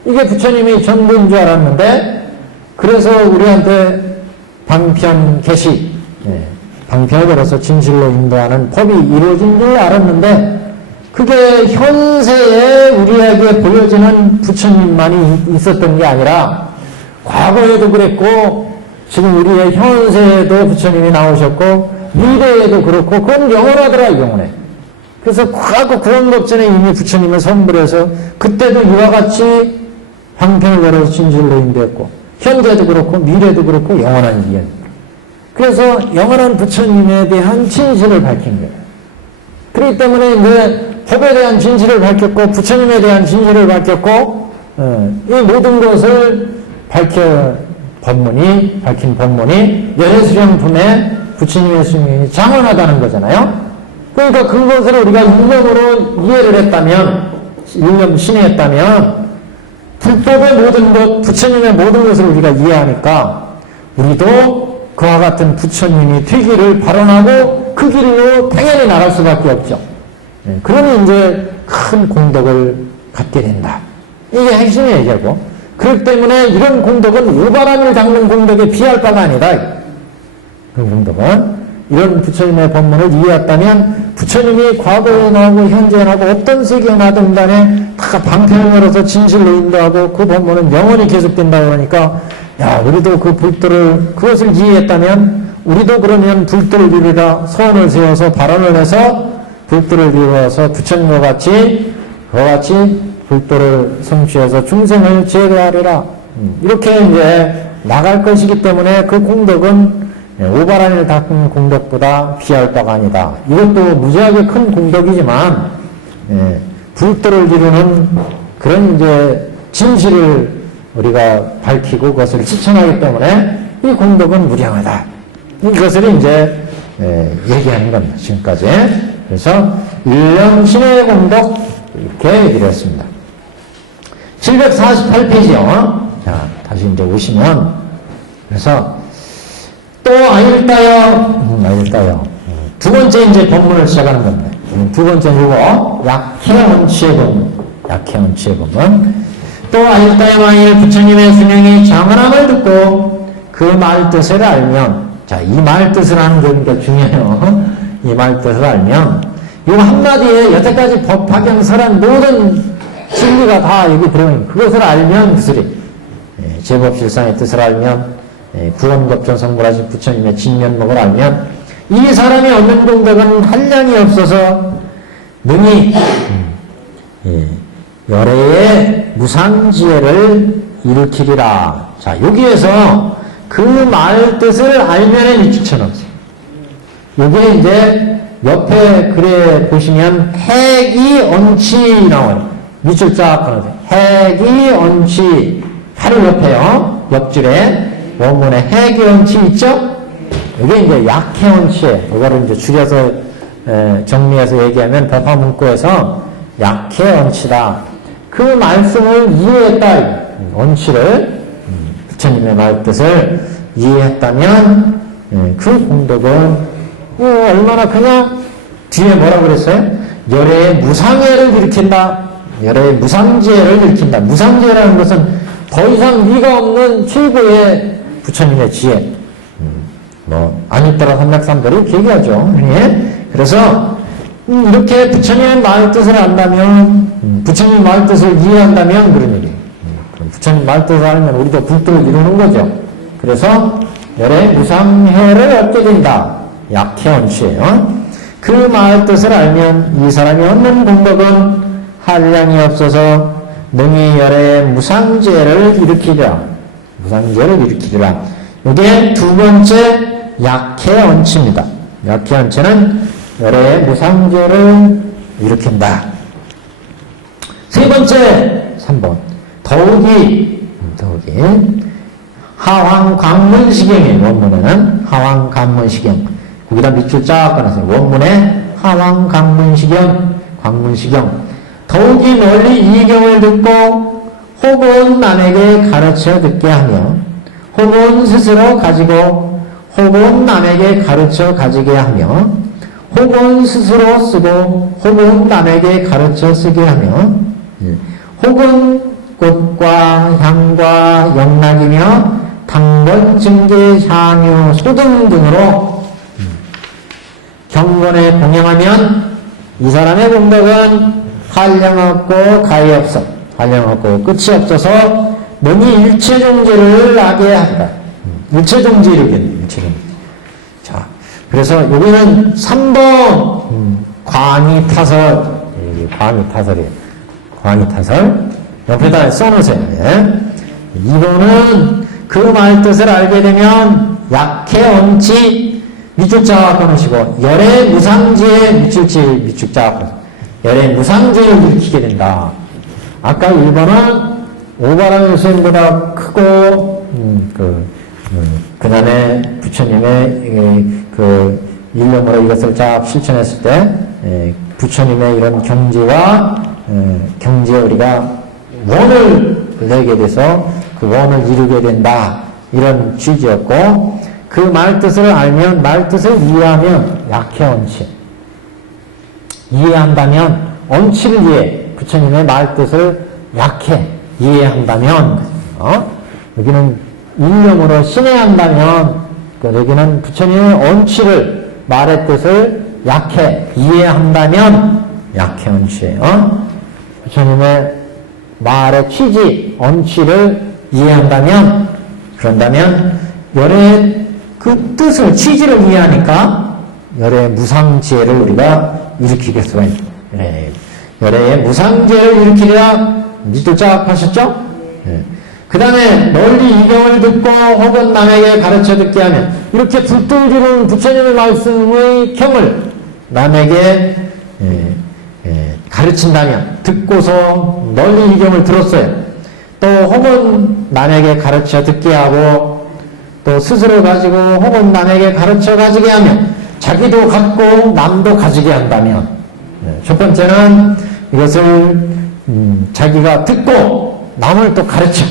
이게 부처님이 전부인 줄 알았는데 그래서 우리한테 방편 계시 방편을 걸어서 진실로 인도하는 법이 이루어진 줄 알았는데 그게 현세에 우리에게 보여지는 부처님만이 있었던 게 아니라 과거에도 그랬고 지금 우리의 현세에도 부처님이 나오셨고 미래에도 그렇고 그건 영원하더라. 영원해. 그래서 과거 구원법전에 이미 부처님을 선불해서 그때도 이와 같이 방편을 열어서 진실로 인도했고 현재도 그렇고 미래도 그렇고 영원한 이연. 그래서 영원한 부처님에 대한 진실을 밝힌 거예요. 그렇기 때문에 이제 법에 대한 진실을 밝혔고 부처님에 대한 진실을 밝혔고 이 모든 것을 밝힌 법문이 열애수령품에 부처님의 수명이 장원하다는 거잖아요. 그러니까 그것을 우리가 일념으로 이해를 했다면 일념신이 했다면 불법의 모든 것, 부처님의 모든 것을 우리가 이해하니까 우리도 그와 같은 부처님이 되기를 발언하고 그 길로 당연히 나갈 수밖에 없죠. 그러니 이제 큰 공덕을 갖게 된다. 이게 핵심이에요, 결국. 그렇기 때문에 이런 공덕은 오바람을 닦는 공덕에 비할 바가 아니다. 그 공덕은 이런 부처님의 법문을 이해했다면 부처님이 과거에 나오고 현재에 나오고 어떤 세계에 나든 간에 다 방편을 열어서 진실로 인도하고 그 법문은 영원히 계속된다 그러니까 야 우리도 그 불도를 그것을 이해했다면 우리도 그러면 불도를 이루라 소원을 세워서 발언을 해서 불도를 이루어서 부처님과 같이 그와 같이 불도를 성취해서 중생을 제도하리라 이렇게 이제 나갈 것이기 때문에 그 공덕은 오바라니를 닦은 공덕보다 비할 바가 아니다. 이것도 무지하게 큰 공덕이지만 불도를 이루는 그런 이제 진실을 우리가 밝히고 그것을 실천하기 때문에 이 공덕은 무량하다. 이것을 이제 얘기하는 겁니다. 지금까지. 그래서 일념신의 공덕 이렇게 얘기를 했습니다. 748페이지요. 자, 다시 이제 오시면 그래서 또 아일따여 두 번째 이제 법문을 시작하는 겁니다. 두 번째는 이거 약해언치의 법문. 약해언치의 법문. 또 아일따여 만일 부처님의 수명이 장언함을 듣고 그 말 뜻을 알면 자, 이 말 뜻을 하는 게 그러니까 중요해요. 이 말 뜻을 알면 이거 한마디에 여태까지 법화경설한 모든 진리가 다 여기 들어있는 그것을 알면 그슬이 제법실상의 뜻을 알면 구원겁전성불하신 부처님의 진면목을 알면 이 사람이 얻는 공덕은 한량이 없어서 능히 열애의 무상지혜를 일으키리라. 자, 여기에서 그 말 뜻을 알면은 일주천없어요. 여기에 이제 옆에 글에 보시면 핵이 언치 나와요. 밑줄 쫙 끊어서 핵이 언치 바로 옆에요. 옆줄에 원문에 핵이 언치 있죠? 이게 이제 약해 언치에 이거를 이제 줄여서 정리해서 얘기하면 법화 문구에서 약해 언치다. 그 말씀을 이해했다. 언치를 부처님의 말뜻을 이해했다면 그 공덕은 얼마나 그냥 뒤에 뭐라고 그랬어요? 열애의 무상해를 일으킨다. 열애의 무상지혜를 일으킨다. 무상지혜라는 것은 더 이상 미가 없는 최고의 부처님의 지혜. 아니따라 삼맥삼도리 이렇게 얘기하죠. 예? 그래서 이렇게 부처님의 말뜻을 안다면 부처님 말뜻을 이해한다면 그런 얘기예요. 그럼 부처님 말뜻을 알면 우리도 불도를 이루는 거죠. 그래서 열애의 무상해를 얻게 된다. 약해언치예요. 그 말뜻을 알면 이 사람이 얻는 공덕은 한량이 없어서 능히 열애의 무상지혜를 일으키리라. 무상지혜를 일으키리라. 이게 두 번째 약해언치입니다. 약해언치는 열애의 무상지혜를 일으킨다. 세 번째 3번 더욱이 하왕광문시경의 원문에는 하왕광문시경 거기다 밑줄 쫙 꺼내세요. 원문에 하왕광문시경 광문시경 더욱이 널리 이 경을 듣고 혹은 남에게 가르쳐 듣게 하며 혹은 스스로 가지고 혹은 남에게 가르쳐 가지게 하며 혹은 스스로 쓰고 혹은 남에게 가르쳐 쓰게 하며 혹은 꽃과 향과 영락이며 당번 증계 향유 소등 등으로 경건에 공양하면 이 사람의 공덕은 한량없고 가히 없어 한량없고 끝이 없어서 능히 일체종지를 나게 한다. 일체종지 이르겠네. 일체종지. 자, 그래서 여기는 3번 광의타설 광의타설이에요. 광의타설 옆에다 써놓으세요. 예. 2번은 그 말뜻을 알게 되면 약해언치 밑줄 쫙 꺼놓으시고 열의 무상지혜 밑줄 쫙 열의 무상지혜를 일으키게 된다. 아까 1번은 오바라는 스님보다 크고 그다음에 부처님의 그 일념으로 이것을 쫙 실천했을 때 부처님의 이런 경지와 경지에 우리가 원을 내게 돼서 그 원을 이루게 된다. 이런 취지였고 그 말뜻을 알면 말뜻을 이해하면 약해언치 이해한다면 언치를 이해 부처님의 말뜻을 약해 이해한다면 여기는 일념으로 신뢰한다면 여기는 부처님의 언치를 말의 뜻을 약해 이해한다면 약해 언치예요. 부처님의 말의 취지, 언치를 이해한다면, 그런다면 열의 그 뜻을, 취지를 이해하니까 열의 무상지혜를 우리가 일으키게 수가 있는 거예요. 열의 무상지혜를 일으키리라 밑도짝 하셨죠? 그 다음에 널리 이경을 듣고 혹은 남에게 가르쳐 듣게 하면, 이렇게 불똥주는 부처님의 말씀의 경을 남에게 가르친다면, 듣고서 널리 이경을 들었어요. 또 혹은 남에게 가르쳐 듣게 하고, 또 스스로 가지고 혹은 남에게 가르쳐 가지게 하면, 자기도 갖고 남도 가지게 한다면, 첫 번째는 이것을 자기가 듣고 남을 또 가르쳐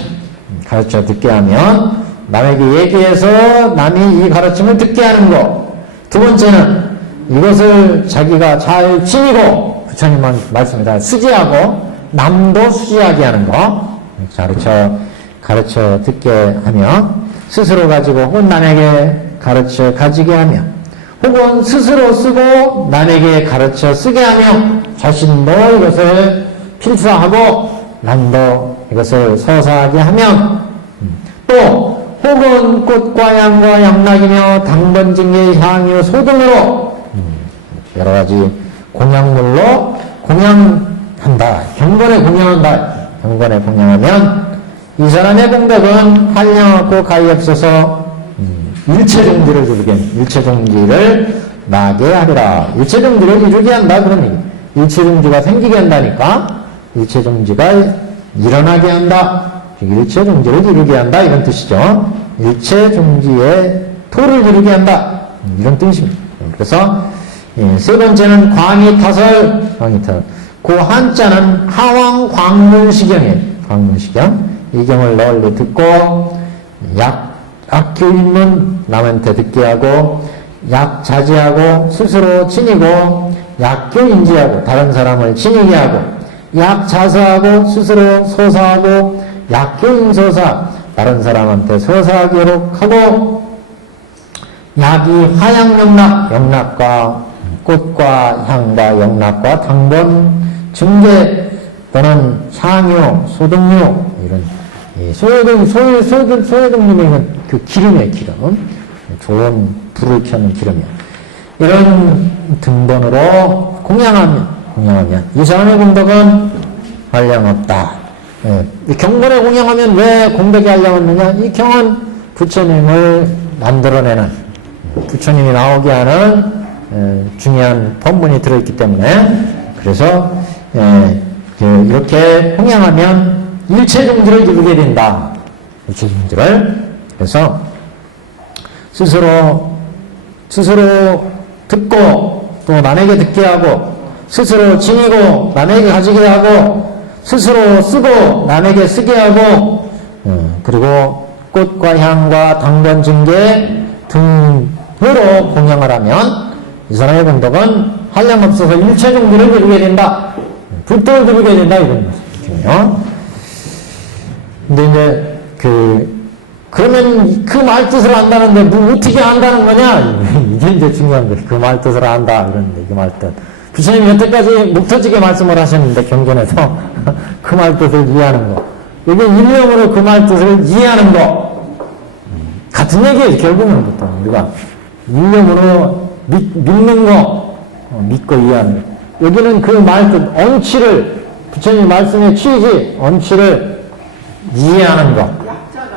듣게 하면, 남에게 얘기해서 남이 이 가르침을 듣게 하는 것. 두 번째는 이것을 자기가 잘 지니고, 부처님은 말씀이다, 수지하고 남도 수지하게 하는 거. 가르쳐 듣게 하며, 스스로 가지고 혹은 남에게 가르쳐 가지게 하며, 혹은 스스로 쓰고 남에게 가르쳐 쓰게 하며, 자신도 이것을 필사하고 남도 이것을 서사하게 하면, 또 혹은 꽃과 향과 양락이며 당번징계 향유 소등으로 여러 가지 공양물로 공양한다. 경건에 공양한다. 경건에 공양하면 이 사람의 공덕은 한량없고 가히 없어서 일체종지를 일체종지를 나게 하리라. 일체종지를 이루게 한다. 그런 얘기. 일체종지가 생기게 한다니까 일체종지가 일어나게 한다. 일체종지를 이루게 한다. 이런 뜻이죠. 일체종지의 토를 이루게 한다. 이런 뜻입니다. 그래서 세 번째는 광이타설. 그 한자는 하왕 광문시경이에요. 광문시경. 이 경을 널리 듣고 약교 있는 남한테 듣게 하고, 약자지하고 스스로 지니고, 약교 인지하고 다른 사람을 지니게 하고, 약자서하고 스스로 서사하고, 약교 인서사 다른 사람한테 서사하도록 하고, 약이 화양영락, 영락과 꽃과 향과 영락과 당번, 증계 또는 향유, 소등유 이런 소요등유는 그 기름이에요. 기름. 좋은 불을 켜는 기름이요. 이런 등번으로 공양하면 이 사람의 공덕은 한량없다. 이 경건에 공양하면 왜 공덕이 한량없느냐? 이 경은 부처님을 만들어내는, 부처님이 나오게 하는 중요한 법문이 들어있기 때문에, 그래서 이렇게 공양하면 일체종지를 이루게 된다. 일체종지를. 그래서 스스로 듣고 또 남에게 듣게 하고, 스스로 지니고 남에게 가지게 하고, 스스로 쓰고 남에게 쓰게 하고, 그리고 꽃과 향과 당번 증계 등으로 공양을 하면 이 사람의 공덕은 한량없어서 일체종지를 이루게 된다. 불도를 이루게 된다. 이런 말씀이거든요. 근데 이제 그러면 그 말뜻을 안다는데 뭐 어떻게 안다는 거냐? 이게 이제 중요한 거예요. 그 말뜻을 안다. 그러는데 그 말뜻. 부처님이 여태까지 목 터지게 말씀을 하셨는데 경전에서 그 말뜻을 이해하는 거. 이게 일념으로 그 말뜻을 이해하는 거. 같은 얘기예요. 결국은 보통 우리가 일념으로 믿는 거, 믿고 이해하는 거. 여기는 그 말뜻, 언치를, 부처님 말씀의 취지, 언치를 이해하는 거.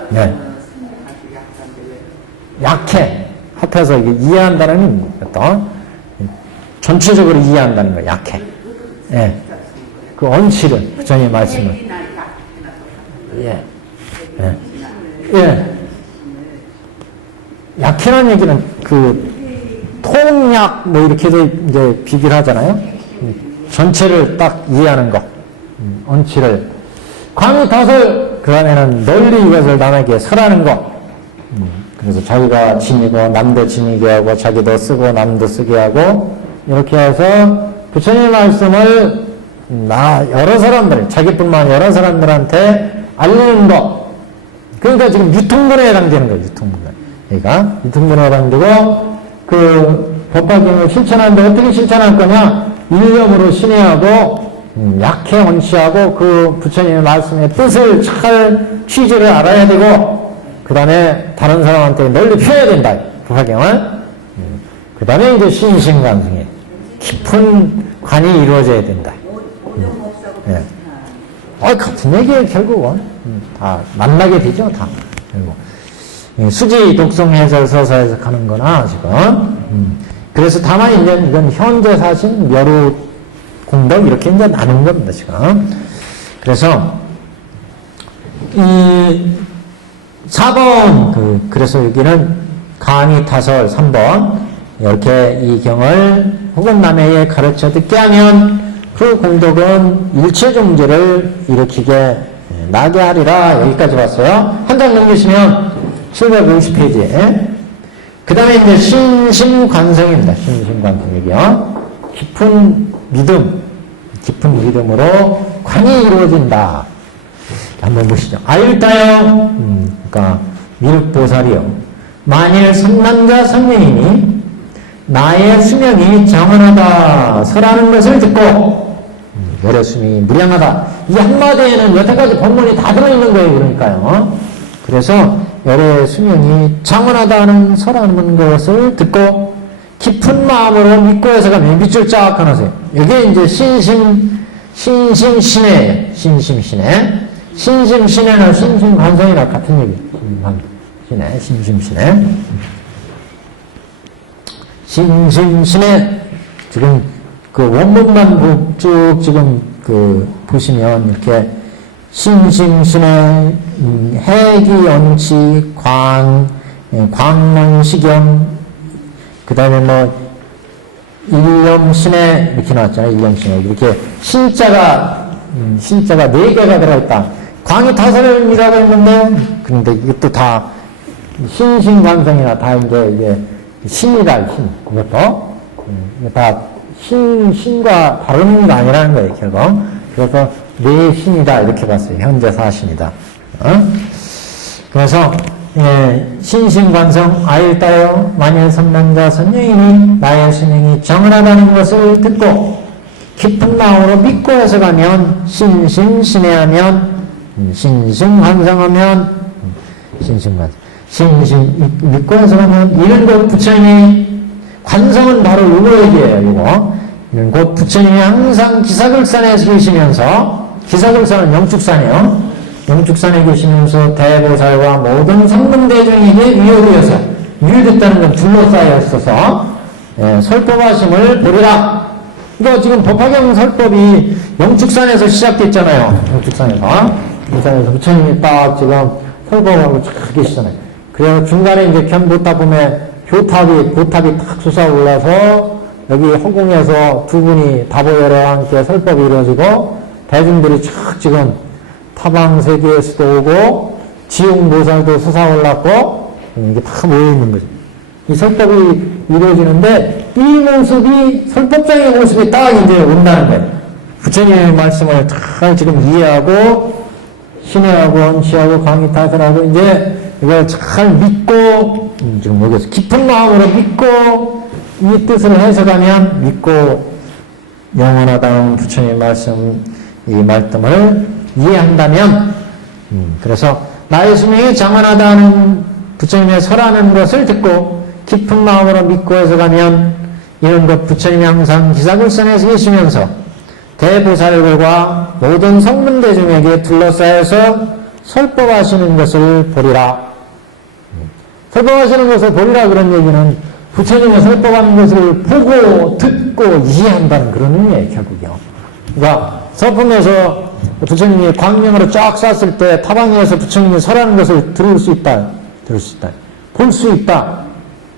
네. 약해. 합해서 이게 이해한다는 것도 전체적으로 이해한다는 거. 약해. 예. 그 언치를, 부처님 말씀을. 예. 예. 예. 약해라는 얘기는 통약 뭐 이렇게도 이제 비교를 하잖아요. 전체를 딱 이해하는 거. 언치를. 광의타설, 그 안에는 널리 이것을 남에게 설하는 거. 그래서 자기가 지니고 남도 지니게 하고, 자기도 쓰고 남도 쓰게 하고, 이렇게 해서 부처님의 말씀을 여러 사람들, 자기뿐만 여러 사람들한테 알리는 거. 그러니까 지금 유통문에 해당되는 거예요. 유통문에. 그러니까 유통문에 해당되고, 법화경을 실천하는데 어떻게 실천할 거냐? 일념으로 신뢰하고 약해 원치하고 그 부처님의 말씀의 뜻을 잘 취지를 알아야 되고 그 다음에 다른 사람한테 널리 펴야 된다. 법화경을. 그 다음에 이제 신신관성에 깊은 관이 이루어져야 된다. 예. 같은 얘기예요, 결국은. 다 만나게 되죠, 다. 결국. 수지, 독성, 해설, 서사 해석하는 거나, 지금. 그래서 다만 이제 이건 현재 사신, 멸우, 공덕, 이렇게 이제 나눈 겁니다, 지금. 그래서, 이 4번, 그래서 여기는 강의 타설 3번, 이렇게 이 경을 혹은 남에게 가르쳐 듣게 하면 그 공덕은 일체 종지를 일으키게 나게 하리라. 여기까지 봤어요. 한 장 넘기시면 750페이지. 그 다음에 이제 신심관성입니다. 신심관성 여기요. 깊은 믿음으로 관이 이루어진다. 한번 보시죠. 아율다요. 그러니까 미륵보살이요. 만일 선남자 선명이니 나의 수명이 정언하다 서라는 것을 듣고 열의 수명이 무량하다. 이 한마디에는 여태까지 본문이 다 들어있는 거예요. 그러니까요. 그래서 열의 수명이 정언하다는 서라는 것을 듣고 깊은 마음으로 믿고 해서가면 밑줄 쫙 하나세요. 이게 이제 신심신해예요. 신심신해. 신심신해나 신심관성이나 같은 얘기예요. 신심신해. 신심신해. 지금 그 원문만 쭉 지금 보시면 이렇게 신심신해, 해기연치, 광문시경, 그 다음에 뭐 일념신해 이렇게 나왔잖아요. 일념신해. 이렇게 신자가 4개가 들어있다. 광이 5이라고 했는데, 그런데 이것도 다 신심관성이나 다 이게 신이다, 신. 그것도. 다 신과 다른 게 아니라는 거예요, 결국. 그래서 내 신이다, 이렇게 봤어요. 현재 사신이다. 그래서, 신심관성, 아일다여, 만일 선남자 선녀이니, 나의 수명이 정언하다는 것을 듣고, 깊은 마음으로 믿고 해석하면, 신심신해하면, 신심관성하면, 믿고 해석하면, 이런 것 부처님이 관성은 바로 요거 얘기예요, 요거. 이런 곧 부처님이 항상 기사극산에 계시면서, 기사극산은 영축산이요. 영축산에 계시면서 대보살과 모든 성문대중에게 위협이어서, 위협됐다는 건 둘러싸여 있어서, 설법하심을 보리라. 이거 지금 법화경 설법이 영축산에서 시작됐잖아요. 영축산에서 부처님이 딱 지금 설법하고 쫙 계시잖아요. 그래서 중간에 이제 견 보다 보면 보탑이 탁 솟아올라서 여기 허공에서 두 분이 다보열과 함께 설법이 이루어지고 대중들이 쫙 지금 타방세계에서도 오고 지옥보살도 솟아올랐고 이게 다 모여있는 거죠. 이 설법이 이루어지는데 이 모습이 설법장의 모습이 딱 이제 온다는 거예요. 부처님의 말씀을 다 지금 이해하고 신뢰하고 언치하고 강의타설하고 이제 이걸 잘 믿고 지금 여기서 깊은 마음으로 믿고 이 뜻을 해석하면 믿고 영원하다는 부처님의 말씀 이 말씀을 이해한다면 그래서 나의 수명이 정원하다는 부처님의 설하는 것을 듣고 깊은 마음으로 믿고 해석하면 이런 것 부처님이 항상 기사굴선에서 계시면서 대보살들과 모든 성문대중에게 둘러싸여서 설법하시는 것을 보리라. 설법하시는 것을 보리라 그런 얘기는 부처님의 설법하는 것을 보고 듣고 이해한다는 그런 의미예요, 결국요. 그러니까 서품에서 부처님이 광명으로 쫙 쐈을 때 타방에서 부처님이 설하는 것을 들을 수 있다. 볼 수 있다.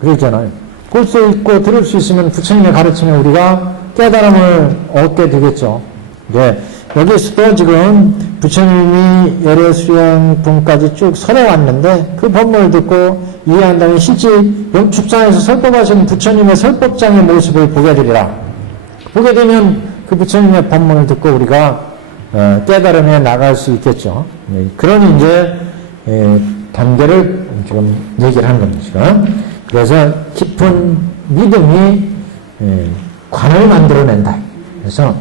그러잖아요. 볼 수 있고 들을 수 있으면 부처님의 가르침에 우리가 깨달음을 얻게 되겠죠. 네. 여기서도 지금 부처님이 열애수양품까지 쭉 설해왔는데 그 법문을 듣고 이해한다면 실제 영축산에서 설법하신 부처님의 설법장의 모습을 보게 되리라. 보게 되면 그 부처님의 법문을 듣고 우리가 깨달음에 나갈 수 있겠죠. 네. 그런 이제 단계를 지금 얘기를 하는 겁니다. 지금. 그래서 깊은 믿음이 관을 만들어낸다. 그래서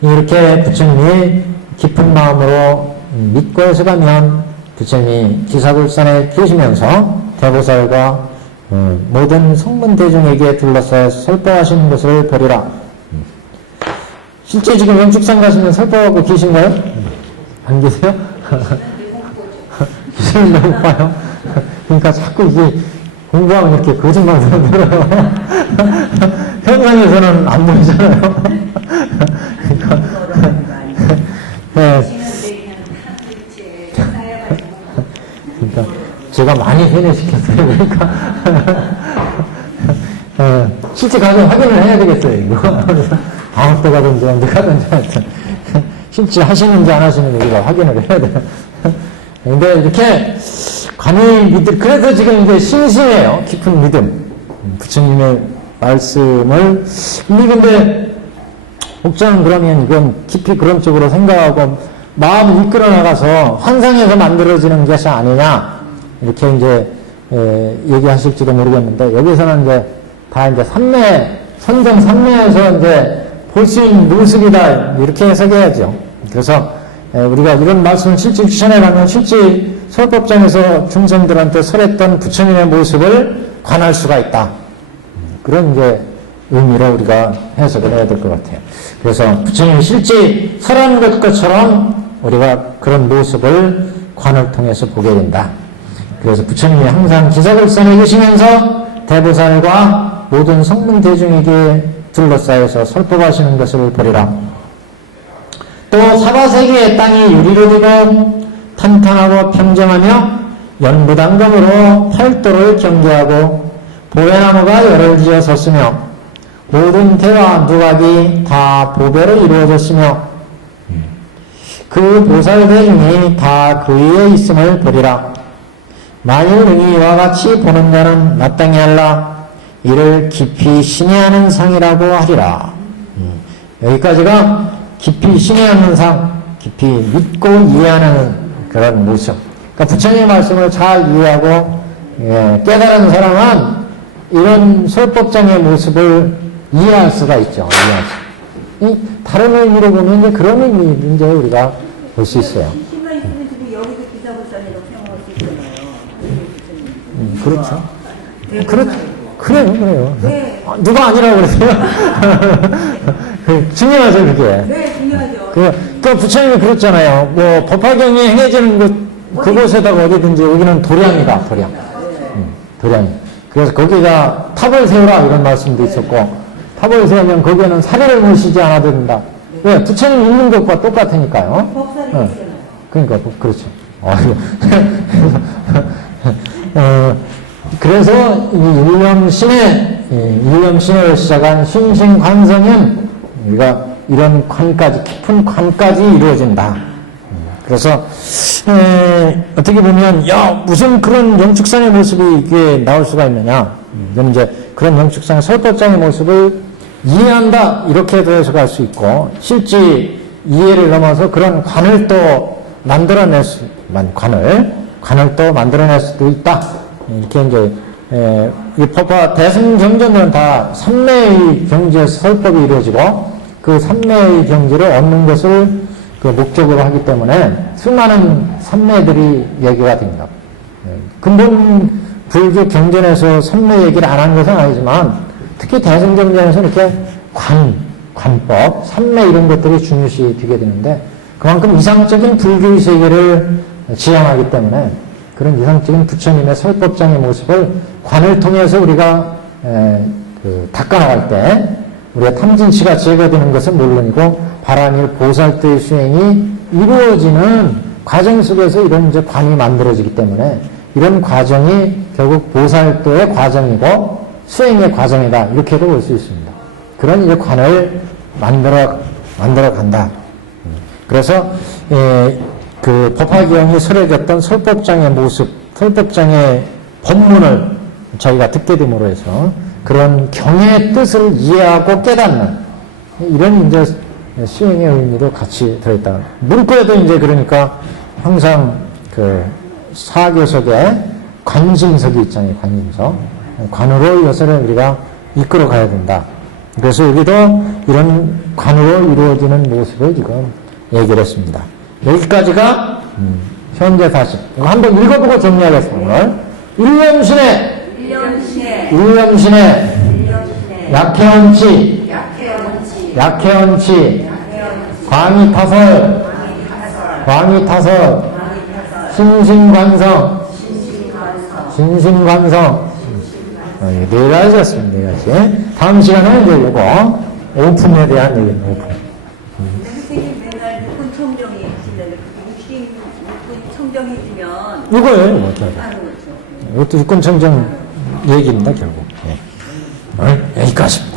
이렇게 부처님이 깊은 마음으로 믿고 해석하면 부처님이 기사불산에 계시면서 대보살과 모든 성문 대중에게 둘러싸여 설법하시는 것을 보리라. 실제 지금 영축산 가시면 설법하고 계신가요? 안 계세요? 기술을 너무 봐요. 그러니까 자꾸 이게 공부하면 이렇게 거짓말을 들어요. 현상에서는 안 보이잖아요. 그러니까, 그러니까 제가 많이 세뇌시켰어요. 그러니까 실제 가서 확인을 해야 되겠어요. 이거 다음 때 가든지 언제 가든지 하여튼 실제 하시는지 안 하시는지 우리가 확인을 해야 돼요. 근데 이렇게 관이 믿을, 그래서 지금 이제 신심해요. 깊은 믿음. 부처님의 말씀을. 근데 목자는 그러면 이건 깊이 그런 쪽으로 생각하고 마음을 이끌어 나가서 환상에서 만들어지는 것이 아니냐. 이렇게 이제, 얘기하실지도 모르겠는데, 여기서는 이제 다 이제 선정 삼매에서 이제 볼 수 있는 모습이다. 이렇게 해석해야죠. 그래서 우리가 이런 말씀을 실제 추천해 가면 실제 설법장에서 중생들한테 설했던 부처님의 모습을 관할 수가 있다. 그런 이제 의미로 우리가 해석을 해야 될 것 같아요. 그래서 부처님이 실제 설한 것처럼 우리가 그런 모습을 관을 통해서 보게 된다. 그래서 부처님이 항상 기사불산에 계시면서 대보살과 모든 성문 대중에게 둘러싸여서 설법하시는 것을 보리라. 또 사바세계의 땅이 유리로 되고 탄탄하고 평정하며 연부당금으로 팔도를 경계하고 보혜나무가 열을 지어 섰으며 모든 대와 누각이 다 보배로 이루어졌으며 그 보살 대중이 다 그 위에 있음을 보리라. 만일 능히 이와 같이 보는 자는 마땅히 할라. 이를 깊이 신뢰하는 상이라고 하리라. 여기까지가 깊이 신뢰하는 상, 깊이 믿고 이해하는 그런 모습. 그러니까 부처님의 말씀을 잘 이해하고 깨달은 사람은 이런 설법장의 모습을 이해할 수가 있죠. 이 다른 의미로 보면 이제 그런 의미를 이제 우리가 볼 수 있어요. 신만 있으면 지금 여기서 기사불산이라고 생각할 수 있잖아요. 그렇죠. 그래요. 네. 누가 아니라고 그러세요? 중요하죠, 그게. 네, 중요하죠. 그 부처님이 그랬잖아요. 뭐, 법화경이 행해지는 그곳에다가 어디든지 여기는 도량이다, 도량. 도량이. 그래서 거기가 탑을 세우라, 이런 말씀도 있었고, 탑을 세우면 거기에는 사례를 모시지 않아도 된다. 왜? 부처님 있는 것과 똑같으니까요. 법사를 있잖아요. 그러니까, 그렇죠. 그래서 이 일념신을 시작한 심신관성은 우리가 이런 관까지, 깊은 관까지 이루어진다. 그래서 어떻게 보면 무슨 그런 영축상의 모습이 이게 나올 수가 있느냐. 이건 이제 그런 영축상의 설법장의 모습을 이해한다 이렇게도 해석할 수 있고 실제 이해를 넘어서 그런 관을 또 만들어낼 관을 또 만들어낼 수도 있다. 이렇게 이제 이 법화 대승경전은 다 삼매의 경지에서 설법이 이루어지고 그 삼매의 경지를 얻는 것을 그 목적으로 하기 때문에 수많은 삼매들이 얘기가 됩니다. 근본 불교 경전에서 삼매 얘기를 안 한 것은 아니지만 특히 대승경전에서 이렇게 관법, 삼매 이런 것들이 중요시 되게 되는데 그만큼 이상적인 불교의 세계를 지향하기 때문에 그런 이상적인 부처님의 설법장의 모습을 관을 통해서 우리가 닦아나갈 때 우리가 탐진치가 제거되는 것은 물론이고 바라밀 보살도의 수행이 이루어지는 과정 속에서 이런 이제 관이 만들어지기 때문에 이런 과정이 결국 보살도의 과정이고 수행의 과정이다 이렇게도 볼 수 있습니다. 그런 이제 관을 만들어 간다. 그래서 그 법화경이 설해졌던 설법장의 모습, 설법장의 법문을 저희가 듣게 됨으로 해서 그런 경의 뜻을 이해하고 깨닫는 이런 이제 수행의 의미도 같이 들어있다. 문구에도 이제 그러니까 항상 그 사교석에 관심석이 있잖아요. 관심석. 관으로 이것을 우리가 이끌어 가야 된다. 그래서 여기도 이런 관으로 이루어지는 모습을 지금 얘기를 했습니다. 여기까지가 현재 사실. 이거 한번 읽어보고 정리하겠습니다. 오늘. 일념신의 약해언치 광이타설 신신관성 네 가지였습니다. 네 가지. 다음 시간에 이제 요거 오픈에 대한 얘기입니다. 오픈. 선생님 맨날 육군 청정이 하시는데 육군 청정해주면 이거예요. 이거. 하는 거죠. 이것도 육군청정 얘기입니다. 결국. 네. 오늘 여기까지.